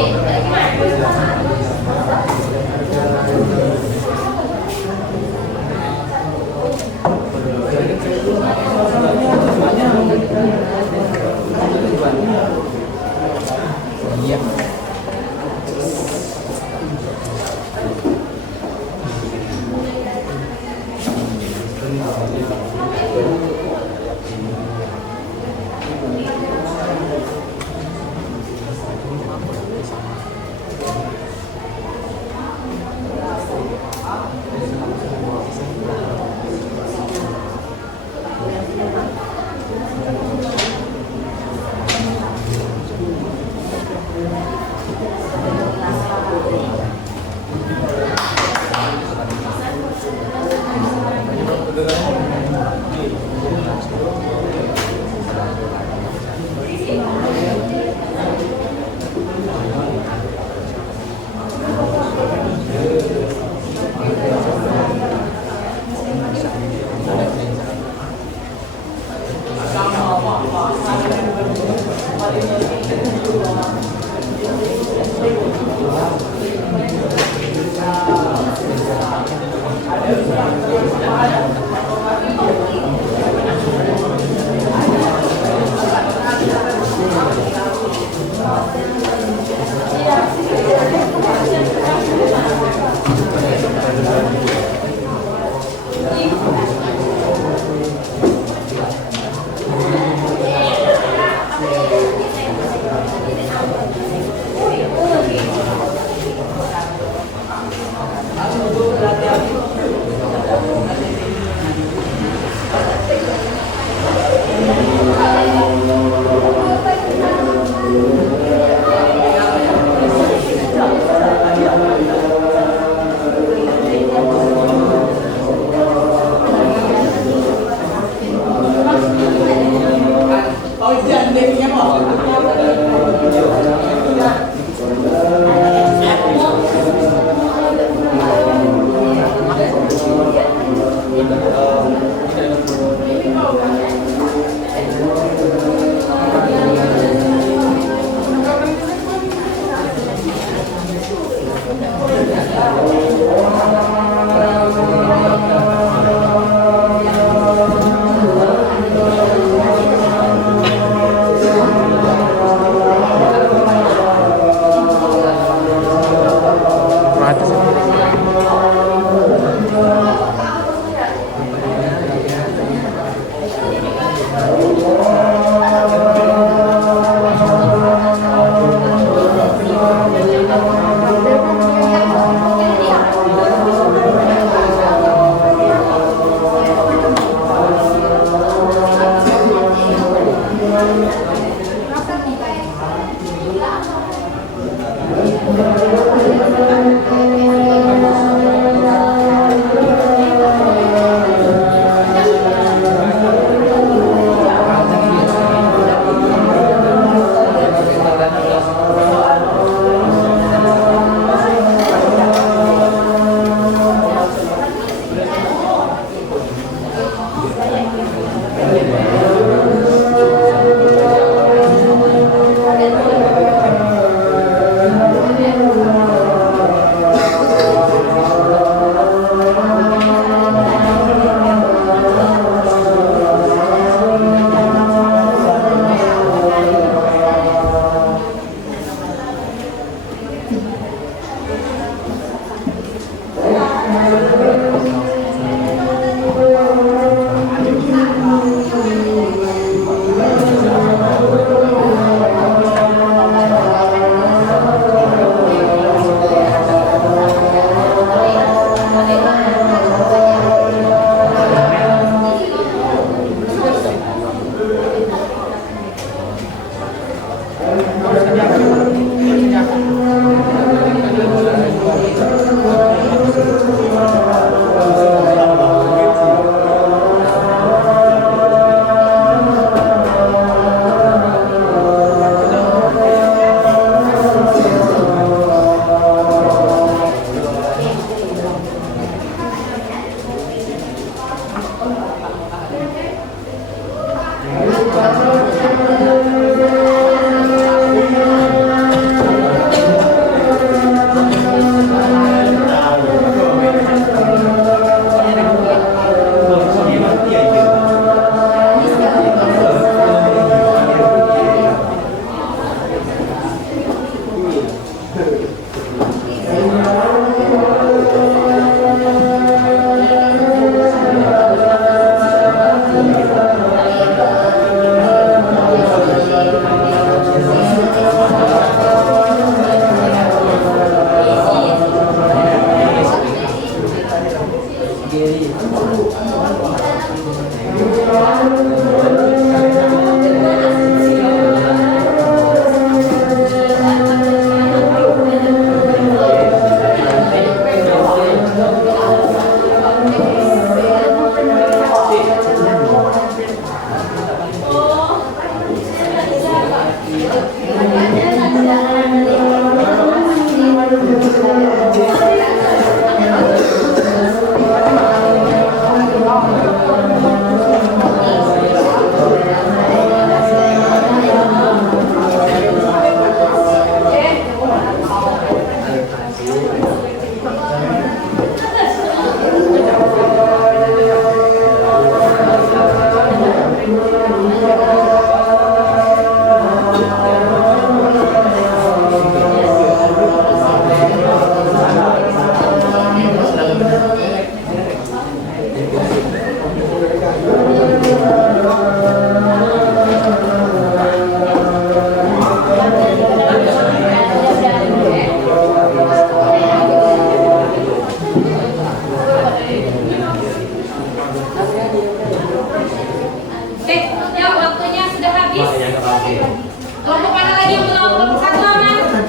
Kelompok mana lagi yang belum? Kelompok satu aman.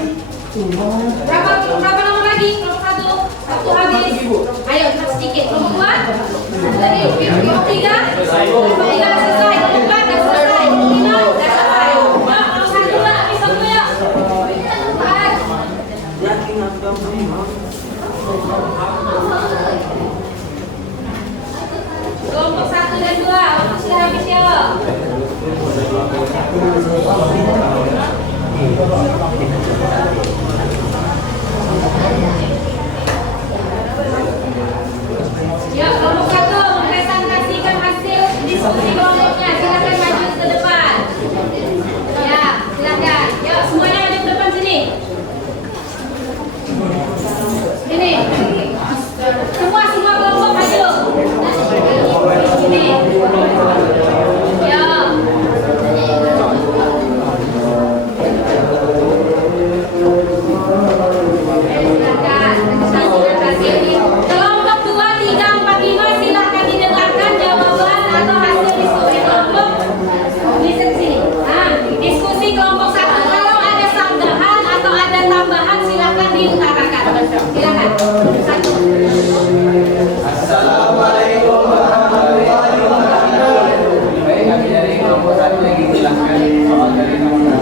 Berapa nomor lagi? Kelompok satu. Satu habis. Ayo sedikit. Kelompok dua. Tadi kelompok tiga. Kelompok tiga udah selesai. Kelompok empat udah selesai. Kelompok lima udah selesai. Nah, kelompok satu lah. Habis satu ya. Empat. Kelompok satu dan dua. Waktu sudah habis ya. Ya, kelompok satu mempresentasikan hasil diskusi kelompoknya. Silakan maju ke depan. Ya, silakan. Ya, semuanya maju ke depan sini. Sini. Semua kelompok maju. Sini. Ya. Kelompok 2, 3, 4, 5 silahkan didengarkan jawaban atau hasil diskusi kelompok. Listen sini. Nah, diskusi kelompok 1 kalau ada sanggahan atau ada tambahan silahkan diutarakan. Silakan. Satu. Assalamualaikum warahmatullahi wabarakatuh. Baik, kami dari kelompok 1 lagi menjelaskan soal dari nomor 1.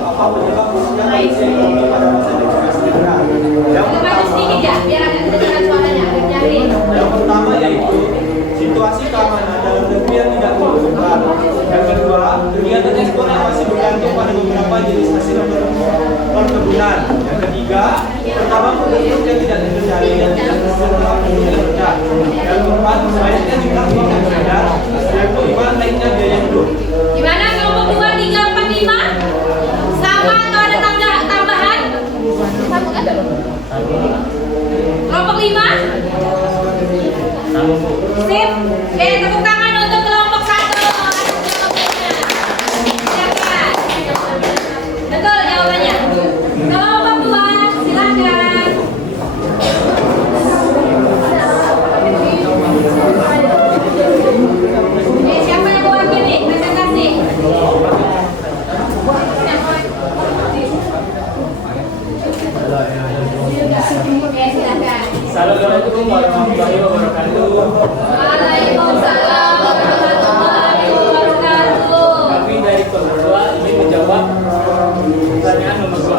Apa penyebab khususnya ekonomi pada masa demokrasi liberal? Maju sedikit ya, biar agak kedengaran suaranya. Cari. Yang pertama yaitu situasi keamanan dalam negeri yang tidak menentukan. Yang kedua, kegiatan ekspor yang masih bergantung pada beberapa jenis hasil perkebunan. Yang ketiga, pertama penduduk yang tidak terkendali dan tidak tersedia penduduk yang rendah. Yang keempat, banyaknya jumlah uang yang beredar. Yang kelima, naiknya biaya hidup. Gimana kelompok 2, 3, 4, 5? Sama atau ada tambahan? Sama kan? Kelompok 5? Sip. Oke, tepuk tangan untuk kelompok 1. Silakan. Betul jawabannya. Kelompok 2, silakan. Siapa yang mau ambil nih? Presentasi. Oke, silakan. Assalamualaikum warahmatullahi wabarakatuh. Waalaikumsalam warahmatullahi wabarakatuh. Kami dari kelompok 2 ingin menjawab pertanyaan nomor 2.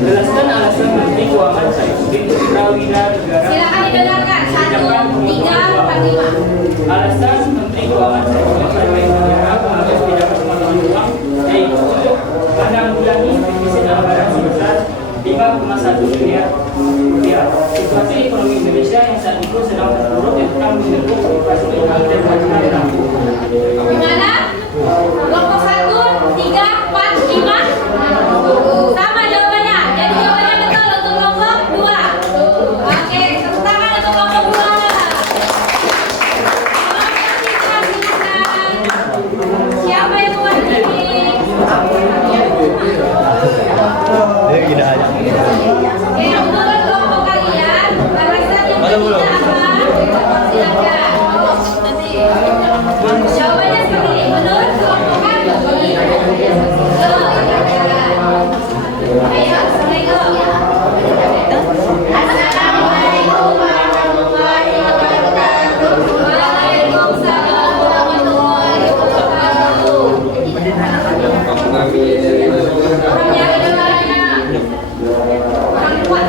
Jelaskan alasan Menteri Keuangan Saifuddin Prawira Negara. Silakan didengarkan. 1, 3, 4, 5. Alasan Menteri Keuangan Saifuddin Prawira Negara mengambil kebijakan pemotongan uang yaitu untuk menanggulangi defisit anggaran sebesar 5,1 miliar rupiah. Situasi ekonomi Indonesia yang saat itu sedang terpuruk yang tengah menempuh inflasi tinggi dan kemacetan. Gimana? Kelompok 1, 3, 4, 5. Sama jawabannya. Jadi jawabannya betul untuk kelompok 2. Oke, tepuk tangan untuk kelompok 2. Siapa yang mewakili? Oke, menurut kelompok kalian, alasan yang ketiga apa? Silakan. Jawabannya seperti ini. Menurut kelompok kami, ayo, assalamualaikum. Assalamualaikum warahmatullahi wabarakatuh. Waalaikumsalam warahmatullahi wabarakatuh. Orangnya kedengarannya. Orang kuat.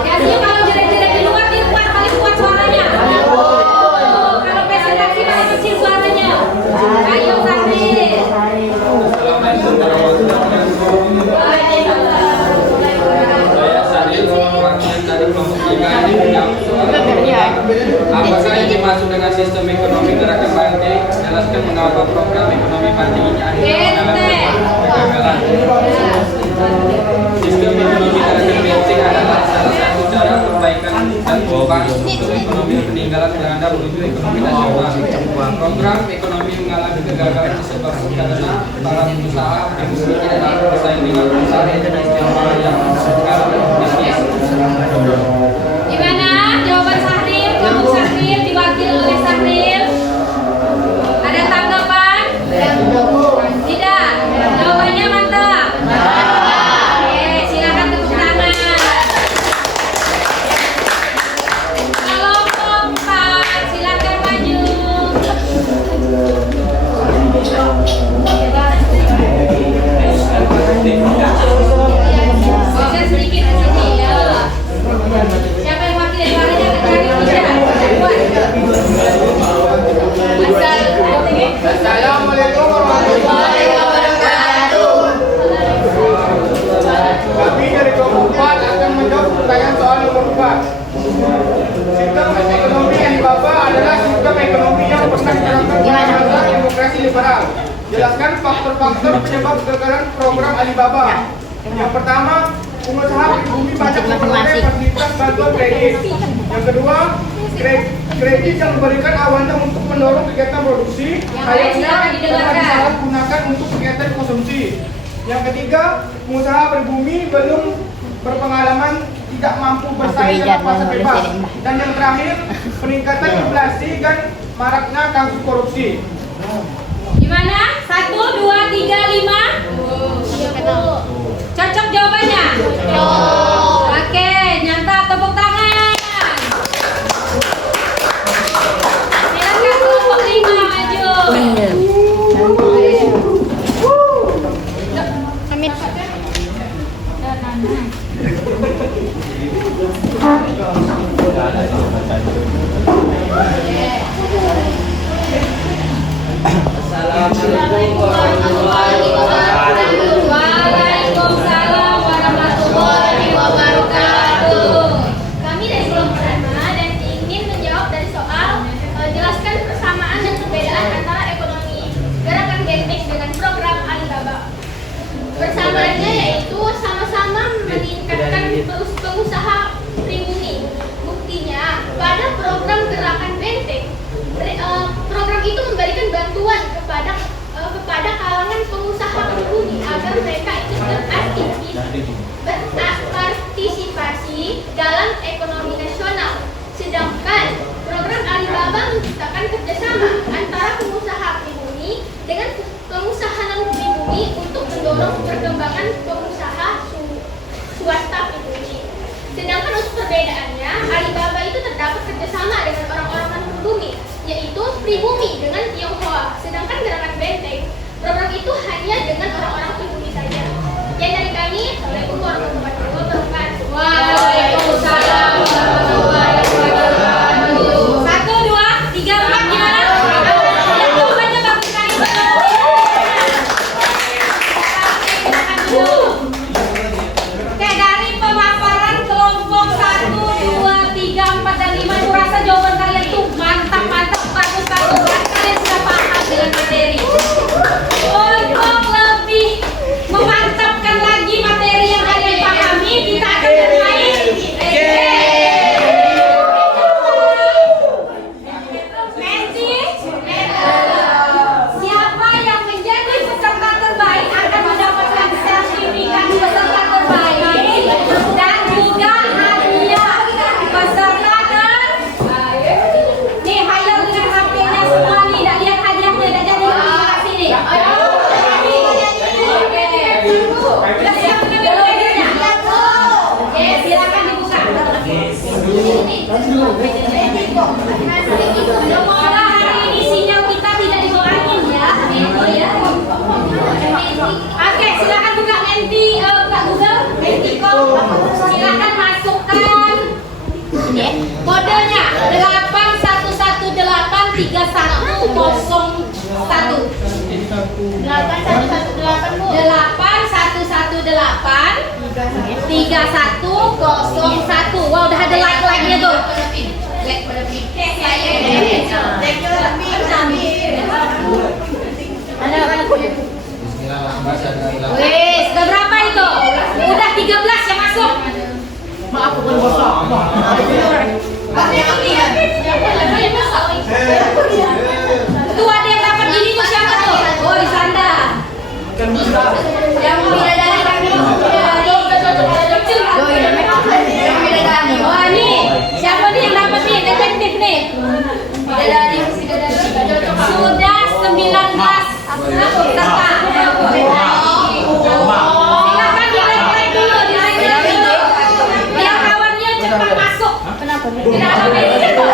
Biasanya kalau jelek-jelek di luar dia kuat, paling kuat suaranya. Kalau presentasi paling kecil suaranya. Ayo Sahri. Saya Sadil, perwakilan dari kelompok 3 ini menjawab soal apakah yang dimaksud dengan sistem ekonomi gerakan Banting? Jelaskan mengapa program ekonomi Banting ini akhirnya mengalami kegagalan. Sistem ekonomi gerakan Banting adalah salah satu cara perbaikan dan perubahan struktur ekonomi peninggalan Belanda menuju ekonomi nasional. Program ekonomi mengalami kegagalan disebabkan karena para pengusaha tidak dapat bersaing dengan perusahaan yang mengalami bisnis. Gimana? Jawaban Sahril, kamu Sahril diwakili oleh Sahril. Ada tanggapan? Tidak. Jawabannya mantap. Oke, silakan tepuk tangan. Kelompok 4, silakan maju. Geser sedikit ke sini ya. Siapa yang wakil suaranya Assalamualaikum warahmatullahi wabarakatuh. Kami dari kelompok 4 akan menjawab pertanyaan soal nomor 4. Sistem ekonomi Alibaba adalah sistem ekonomi yang pernah diterapkan berdasarkan demokrasi liberal. Jelaskan faktor-faktor penyebab kegagalan program Alibaba. Yang pertama, pengusaha pribumi banyak memperoleh fasilitas bantuan kredit. Yang kedua, kredit yang diberikan awalnya untuk mendorong kegiatan produksi, akhirnya telah disalahgunakan untuk kegiatan konsumsi. Yang ketiga, pengusaha pribumi belum berpengalaman, tidak mampu bersaing dalam pasar bebas. Dan yang terakhir, peningkatan inflasi dan maraknya kasus korupsi. Gimana? 1, 2, 3, 5. Cocok jawabannya? Oke, nyantap, tepuk tangan. Silakan kelompok 5 maju. Assalamualaikum warahmatullahi wabarakatuh. Waalaikumsalam warahmatullahi wabarakatuh. Kami dari kelompok 5 dan ingin menjawab dari soal jelaskan persamaan dan perbedaan antara ekonomi gerakan benteng dengan program Alibaba. Persamaannya yaitu sama-sama meningkatkan pengusaha pribumi. Buktinya pada program gerakan benteng, program itu memberikan bantuan kepada kalangan pengusaha pribumi agar mereka itu berpartisipasi dalam ekonomi nasional. Sedangkan program Alibaba menciptakan kerjasama antara pengusaha pribumi dengan pengusaha non pribumi untuk mendorong perkembangan pengusaha swasta pribumi. Sedangkan untuk perbedaannya, Alibaba itu terdapat kerjasama dengan orang-orang non pribumi, yaitu pribumi dengan Tionghoa. Sedangkan gerakan benteng, program itu hanya dengan orang-orang pribumi saja. Sekian dari kami. Assalamualaikum warahmatullahi wabarakatuh. Waalaikumsalam warahmatullahi wabarakatuh. 1, 2, 3, 4 gimana? Jawabannya bagus sekali. Oke, dari pemaparan kelompok 1, 2, 3, 4, dan 5, aku rasa jawaban kalian tuh mantap, bagus. Kalian sudah paham dengan materi. Untuk lebih memantapkan lagi materi yang kalian pahami, kita akan bermain Menti. Siapa yang menjadi peserta terbaik akan mendapatkan sertifikat peserta terbaik dan juga hadiah peserta nih, hayal dengan HP-nya semua nih, tidak lihat hadiahnya, tidak jadi kasih nih. Sudah siap mengambil hadiahnya? Oke, silakan dibuka. Semoga hari ini sinyal kita tidak dibawa angin ya. Oke, silakan buka Menti, buka Google, Mentikom. Silakan masukkan kodenya 8101. Wah, udah ada like-like-nya tuh. Wih, sudah berapa itu? Udah 13 yang masuk. Maaf, bukan bosok. Tuh ada yang dapat ini tuh Sudah 19 peserta. Silakan dilek dulu, biar kawannya cepat masuk. Tidak sampai di situ.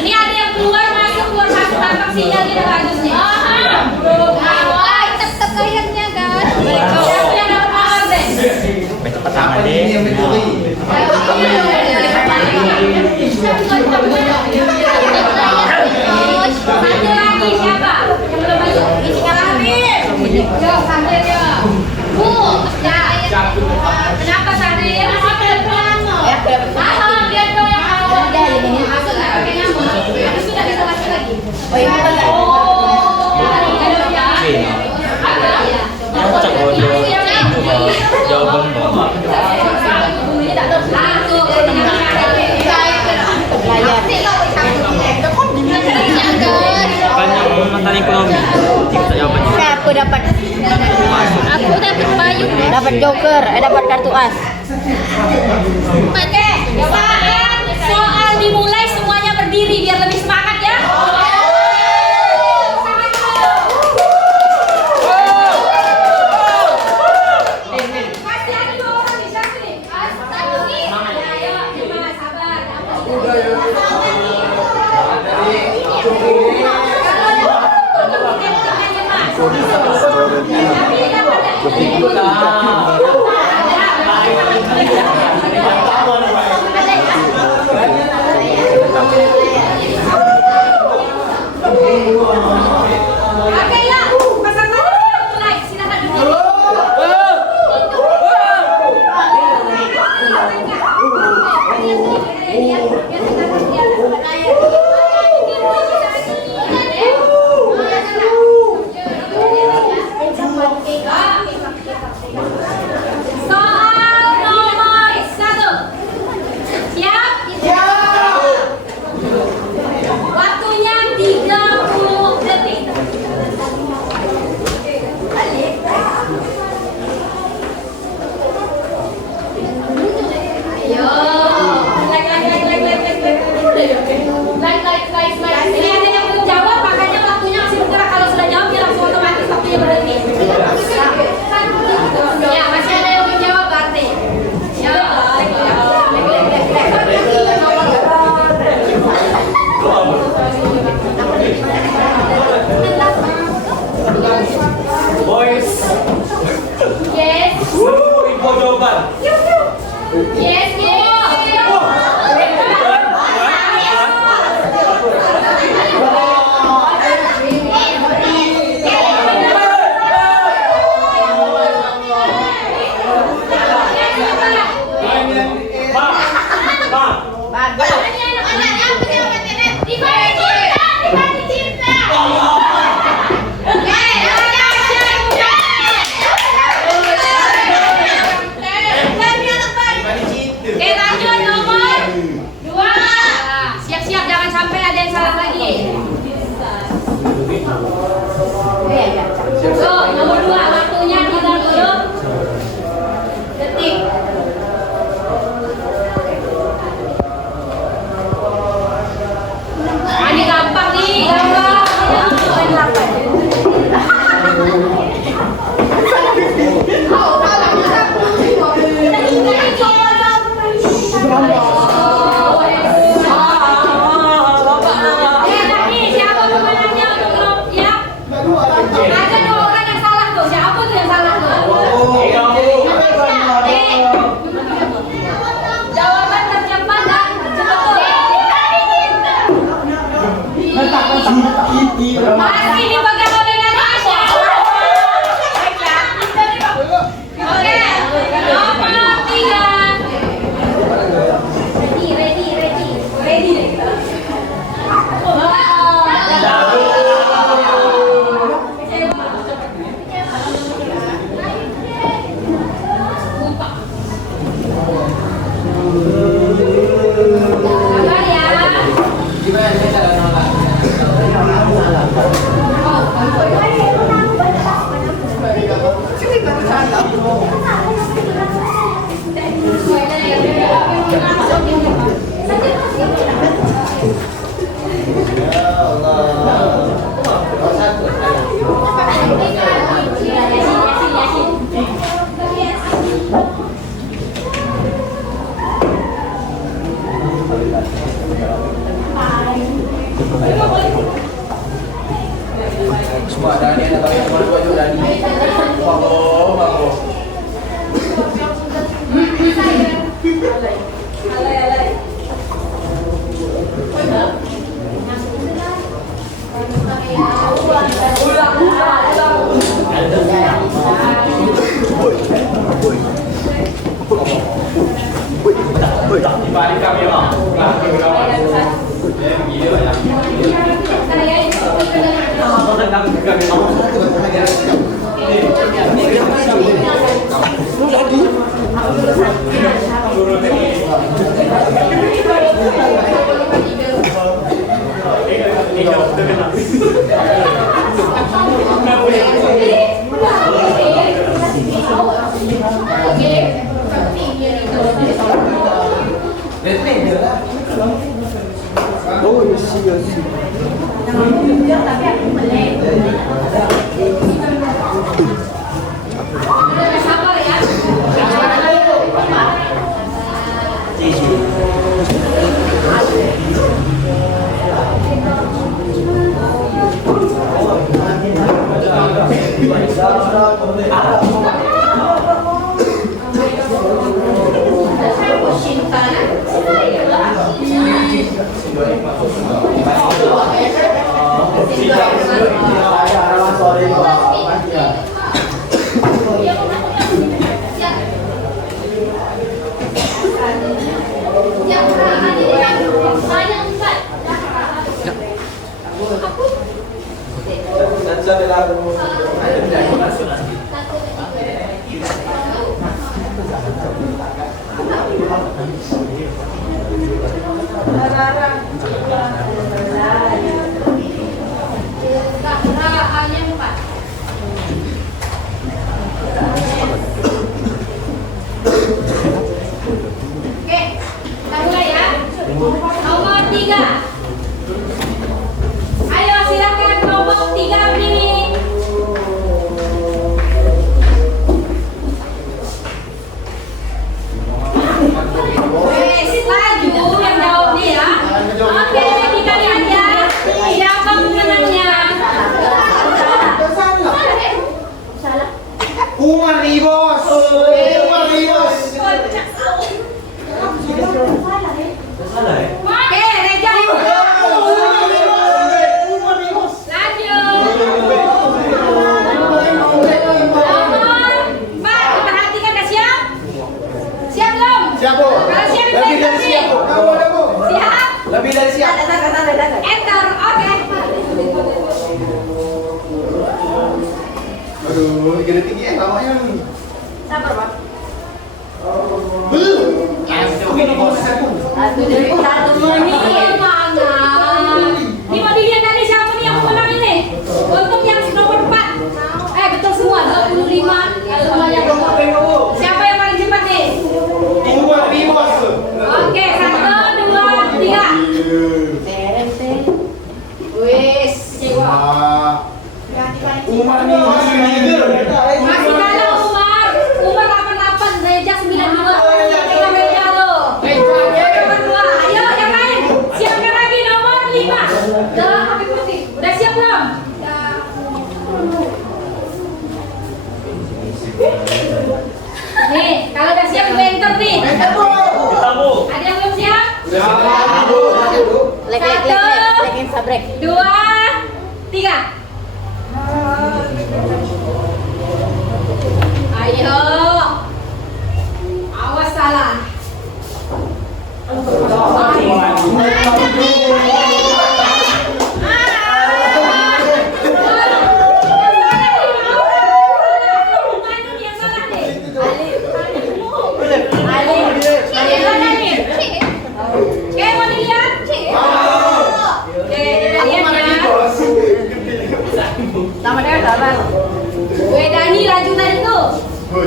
Ini ada yang keluar masuk tampak sinyal tidak bagus nih. Tetap kayaknya kan. Siapa yang dapat nomor deh? Satu lagi siapa? Yang belum masuk? Yo, Sahril yo. Bu, ya. Kenapa Sahril? Dia tuh yang awal. Masuk nggak pakai nyamuk? Habis sudah bisa masuk lagi. Oh iya. Jawaban Bapak. Banyak mata ekonomi. Jawabannya. Aku dapat payung, dapat joker, dapat kartu as. Oke, saat soal dimulai semuanya berdiri biar lebih semangat ya. Masih ada 2 orang di siapa nih? Satu nih. Ayo, Mas, sabar. Oke ya, peserta mulai. Silakan berdiri. Soal nomor 1. Siap? Waktunya 30 detik. Ayo. Like. Ini ada yang belum jawab, makanya waktunya masih bergerak. Kalau sudah jawab, dia langsung otomatis waktunya berhenti. Ya, masih ada yang belum jawab berarti. Ya, Boys. Yes. Info jawaban. Yes. Dibalik kami mah. Sabar ya. Oke, kita mulai ya. Nomor 3. Ayo silakan nomor 3 berdiri. Wes, laju yang jawab nih ya. Oke, kita lihat ya. Siapa pemenangnya? Umar nih bos. Umar nih bos. Oke, Reja. Perhatikan dah, siap? Siap belum? Siap, Bu. Kalau siap, Lebih dari siap, Bu. Kamu ada, Bu. Siap? Lebih dari siap. Enter, oke. Aduh, gede tinggi ya lamanya. Sabar, Pak. Belum. Satu menit. Mana? Ini mau dilihat dari siapa nih yang menang ini? Untuk yang nomor 4. Betul semua, 25. Semuanya betul. Siapa yang paling cepat nih? Umar nih bos. Oke, 1, 2, 3. Wis. Umar nih bos. Masih kalah Umar. Umar 88, Reja 92. Kita Reja lo. Nomor 2. Ayo yang lain. Siapkan lagi nomor 5. Udah siap belum? Nih, kalau udah siap gue enter nih. Ada yang belum siap? Satu, 2, 3. Ayo. Awas salah. Gue Dani laju tadi tuh.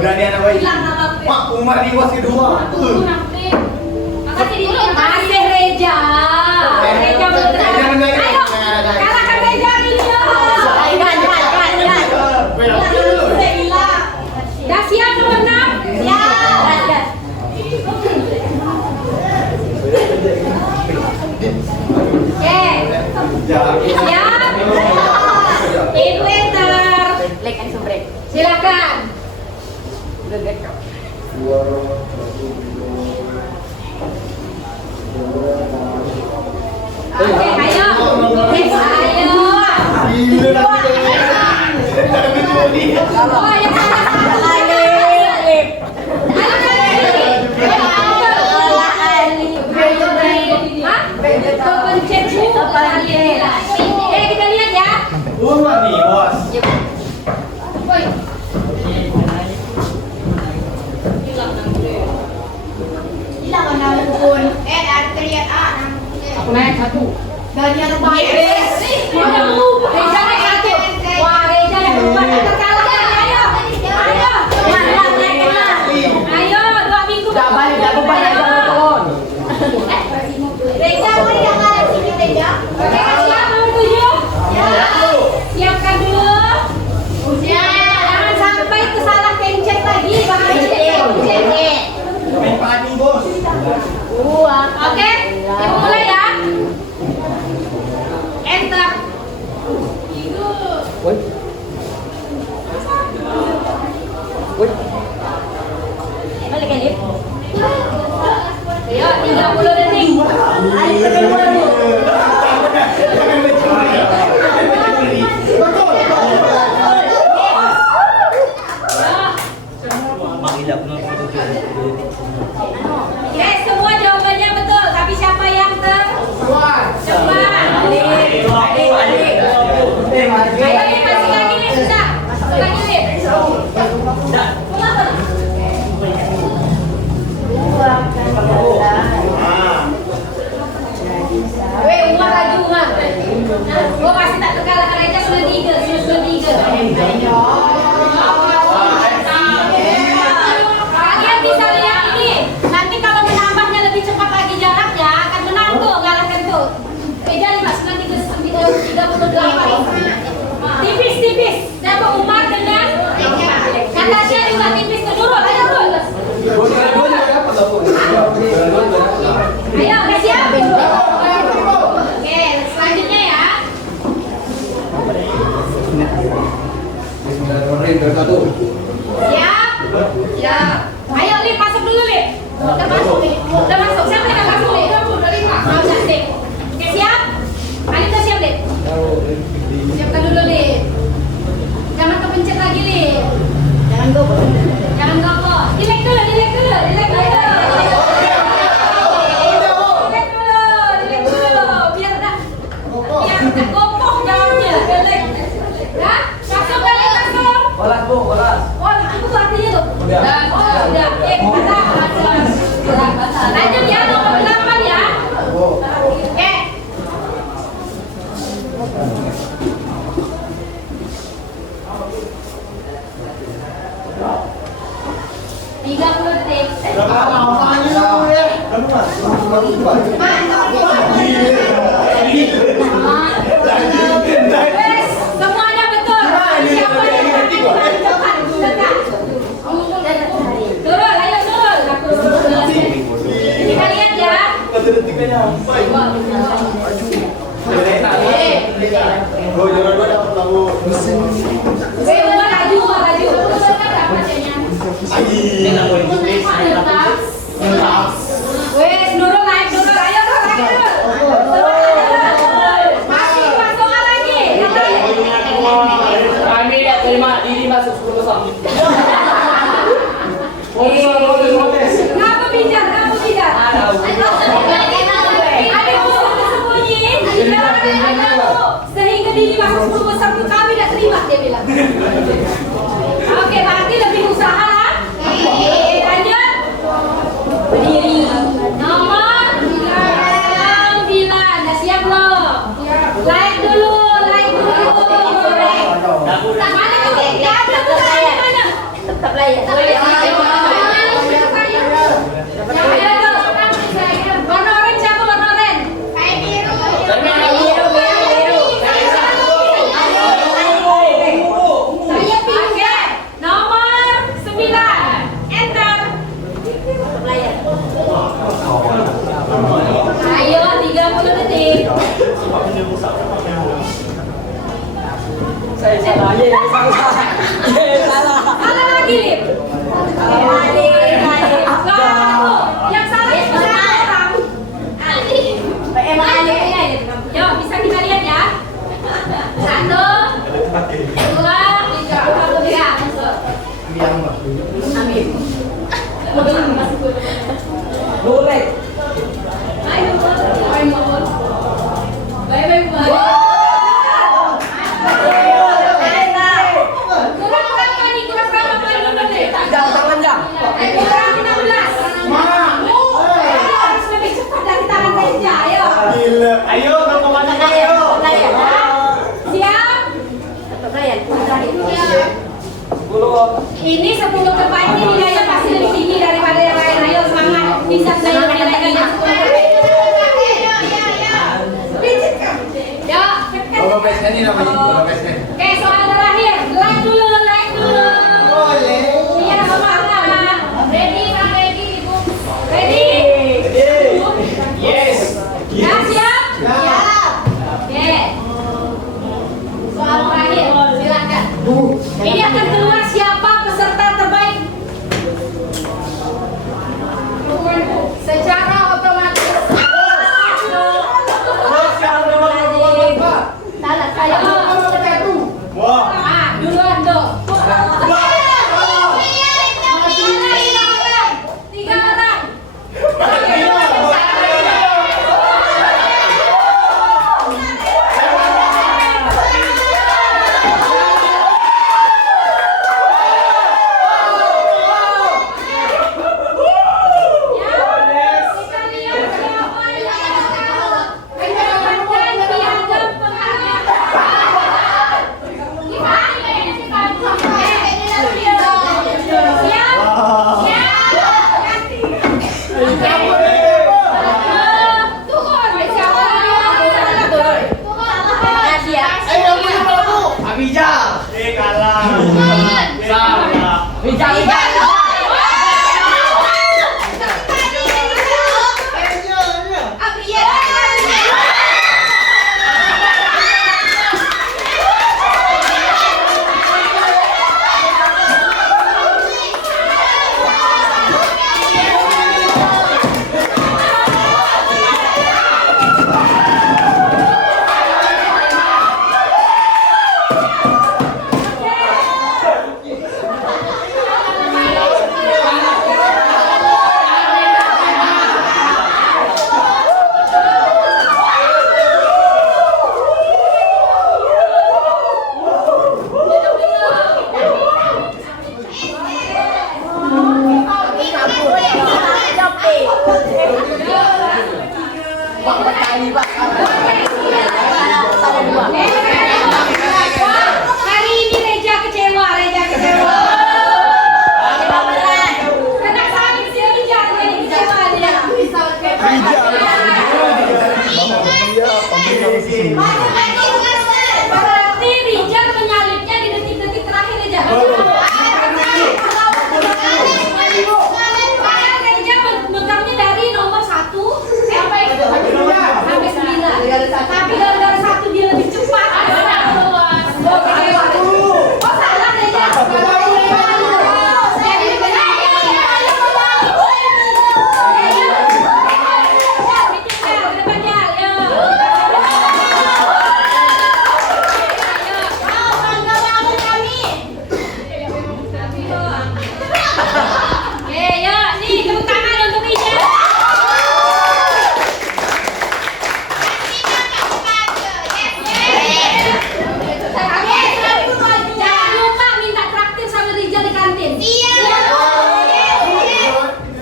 Dani anak baik. Bilang nama gue. Mak, Umar nih bos kedua. Makasih Reja. Reja belum terakhir. Ayo, kalahkan Reja Rio. Udah siap nomor 6? Siap. Oke. Siap. Inventor. Silakan. Oke, ayo. Ayo. Oh, yang salah. lihat A. Aku naik 1. Dan yang baik. Reza naik 1. Wah, Reza yang berubah terkalah. Ayo. Ayo, 2 minggu. Dah balik, dah beban aja turun. Reza mau yang ada sini Reza. Oke, siap nomor 7? Ya. Siapkan dulu. Jangan sampai kesalah pencet lagi. Main padi bos. Oke, ibu mulai ya. Enter. Balik ya, Lip. Ayo, 30 detik. Oke, semua jawabannya betul, tapi siapa yang tercepat? Ayo, Lip, masih lagi, Lip, sudah. Lagi, Lip. Umar lagi, Umar. Gua pasti tak terkalahkan aja, sudah 3. Kalian bisa lihat ini. Nanti kalau menambahnya lebih cepat lagi jaraknya akan menang tuh, ngalahkan tuh. Beda 39 tipis. Siapa Umar dengan Natasha juga tipis tuh. Nurul, ayo Nurul. Ayo, udah siap? Oke, selanjutnya ya. Siap. Ayo, Lip, masuk dulu, Lip. Udah masuk. Siapa yang masuk, Lip? Udah sip. Oke, siap? Alita siap, Lip? Siapkan dulu, Lip. Jangan kepencet lagi, Lip. Jangan gopo. Dilek dulu. Biar tak gopoh jawabnya. Ya, masuk kali, masuk. Bolas, Bu, bolas. Oh, aku tuh artinya tuh. Udah. Lanjut ya, nomor 8 ya. Oke. Tiga puluh detik. Wes, semuanya betul. Siapa yang dekat? Turun, ayo turun. Kita lihat ya. Umar laju. Wes, Nurul naik, ayo Nurul. Masih soal lagi. Kami lihat terima diri masuk 10 besar. Ngapa bijar? Ada musuh tersembunyi. Sehingga diri masuk 10 besar itu kami tidak terima, dia bilang. Oke, berarti lebih usaha lah. Lanjut. Berdiri. Nomor 9. Dah siap belum? Like dulu. Mana tuh? Gak ada tuh, mana? Tetap layak. Warna oranye siapa warna oranye? Kayak biru. Saya pinggir. Nomor 9. Enter. Ayo 30 detik. Saya salah. Salah lagi, Lip. Yang salah itu orang. Yuk, bisa kita lihat ya. 1, 2, 3. Amin. Boleh. Kurang 16. Harus lebih cepat dari tangan saya. Ini 10 tempat ini nilainya pasti lebih tinggi daripada yang lain. Ayo semangat, bisa nilainya 10 tempat. Ya, Bapak PSN ini namanya, Bapak PSN. oke, soal terakhir. Like dulu, like dulu. Iya, semangat. Ready, Kak Ready, Ibu. Ready? Yes. Ya, siap? Siap. Oke. Soal terakhir, silakan. Ini akan keluar siapa peserta terbaik. Secara otomatis. Salah, saya. Ah, duluan dong. Tiga orang. Hari ini Reja kecewa. Kena sakit si Reja, jadi kecewa dia. Berarti Rijal menyalipnya di detik-detik terakhir Reja. Reja megangnya dari nomor 1 sampai 9. Tapi gara-gara 1 dia lebih cepat. Oh salah Reja. Jangan lupa minta traktir sama Rijal di kantin.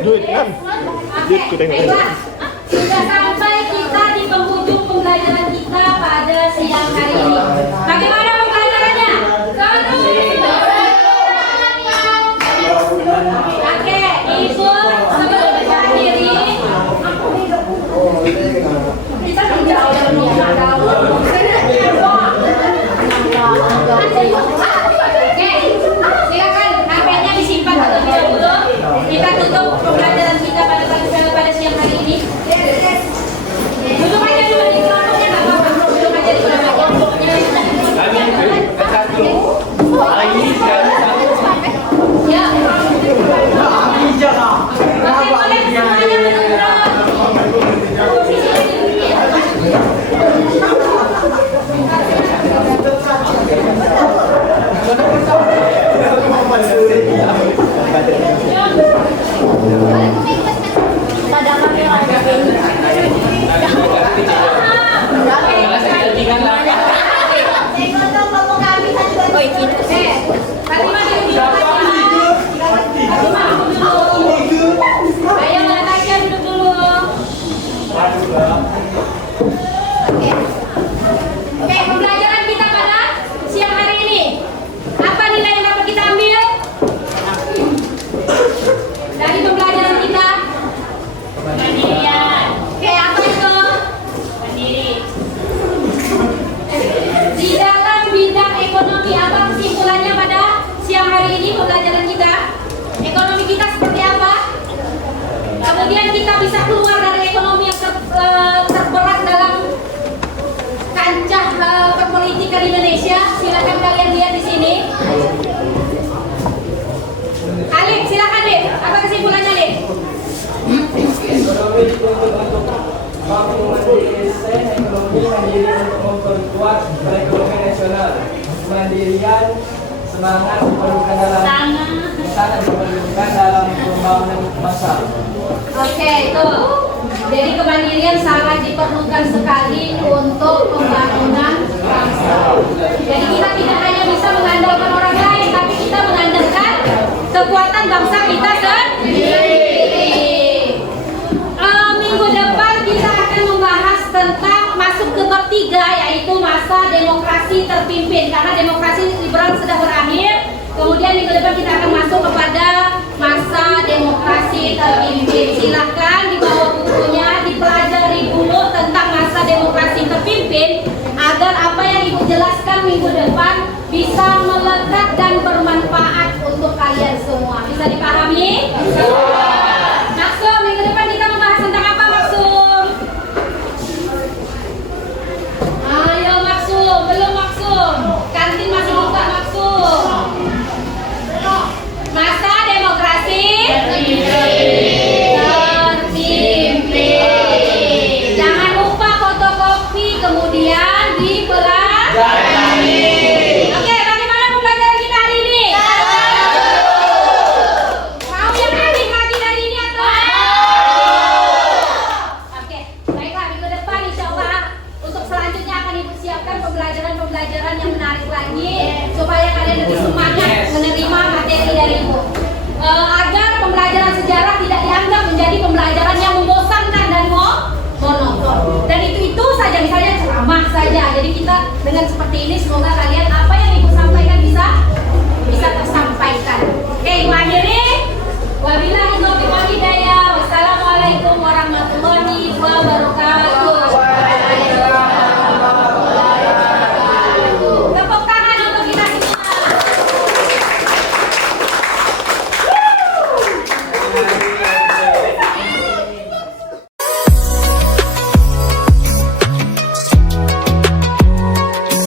Duit kan? Oke, baiklah. Sudah sampai kita di penghujung pembelajaran kita pada siang hari ini. Bagaimana pembelajarannya? Oke, Ibu sebelum mengakhiri kita Oke, silakan HP-nya disimpan terlebih dahulu. Kita tutup pembelajaran kita pada siang hari ini. Kemudian semangat diperlukan dalam sangat diperlukan dalam pembangunan bangsa. Oke, itu. Jadi kemandirian sangat diperlukan sekali untuk pembangunan bangsa. Jadi kita tidak hanya bisa mengandalkan orang lain, tapi kita mengandalkan kekuatan bangsa kita sendiri. Minggu depan kita akan membahas tentang masuk ke bab 3, yaitu masa demokrasi terpimpin. Karena demokrasi liberal sudah berakhir. Kemudian minggu depan kita akan masuk kepada masa demokrasi terpimpin. Silahkan di bawah bukunya dipelajari dulu tentang masa demokrasi terpimpin agar apa yang Ibu jelaskan minggu depan bisa melekat dan bermanfaat untuk kalian semua. Bisa dipahami?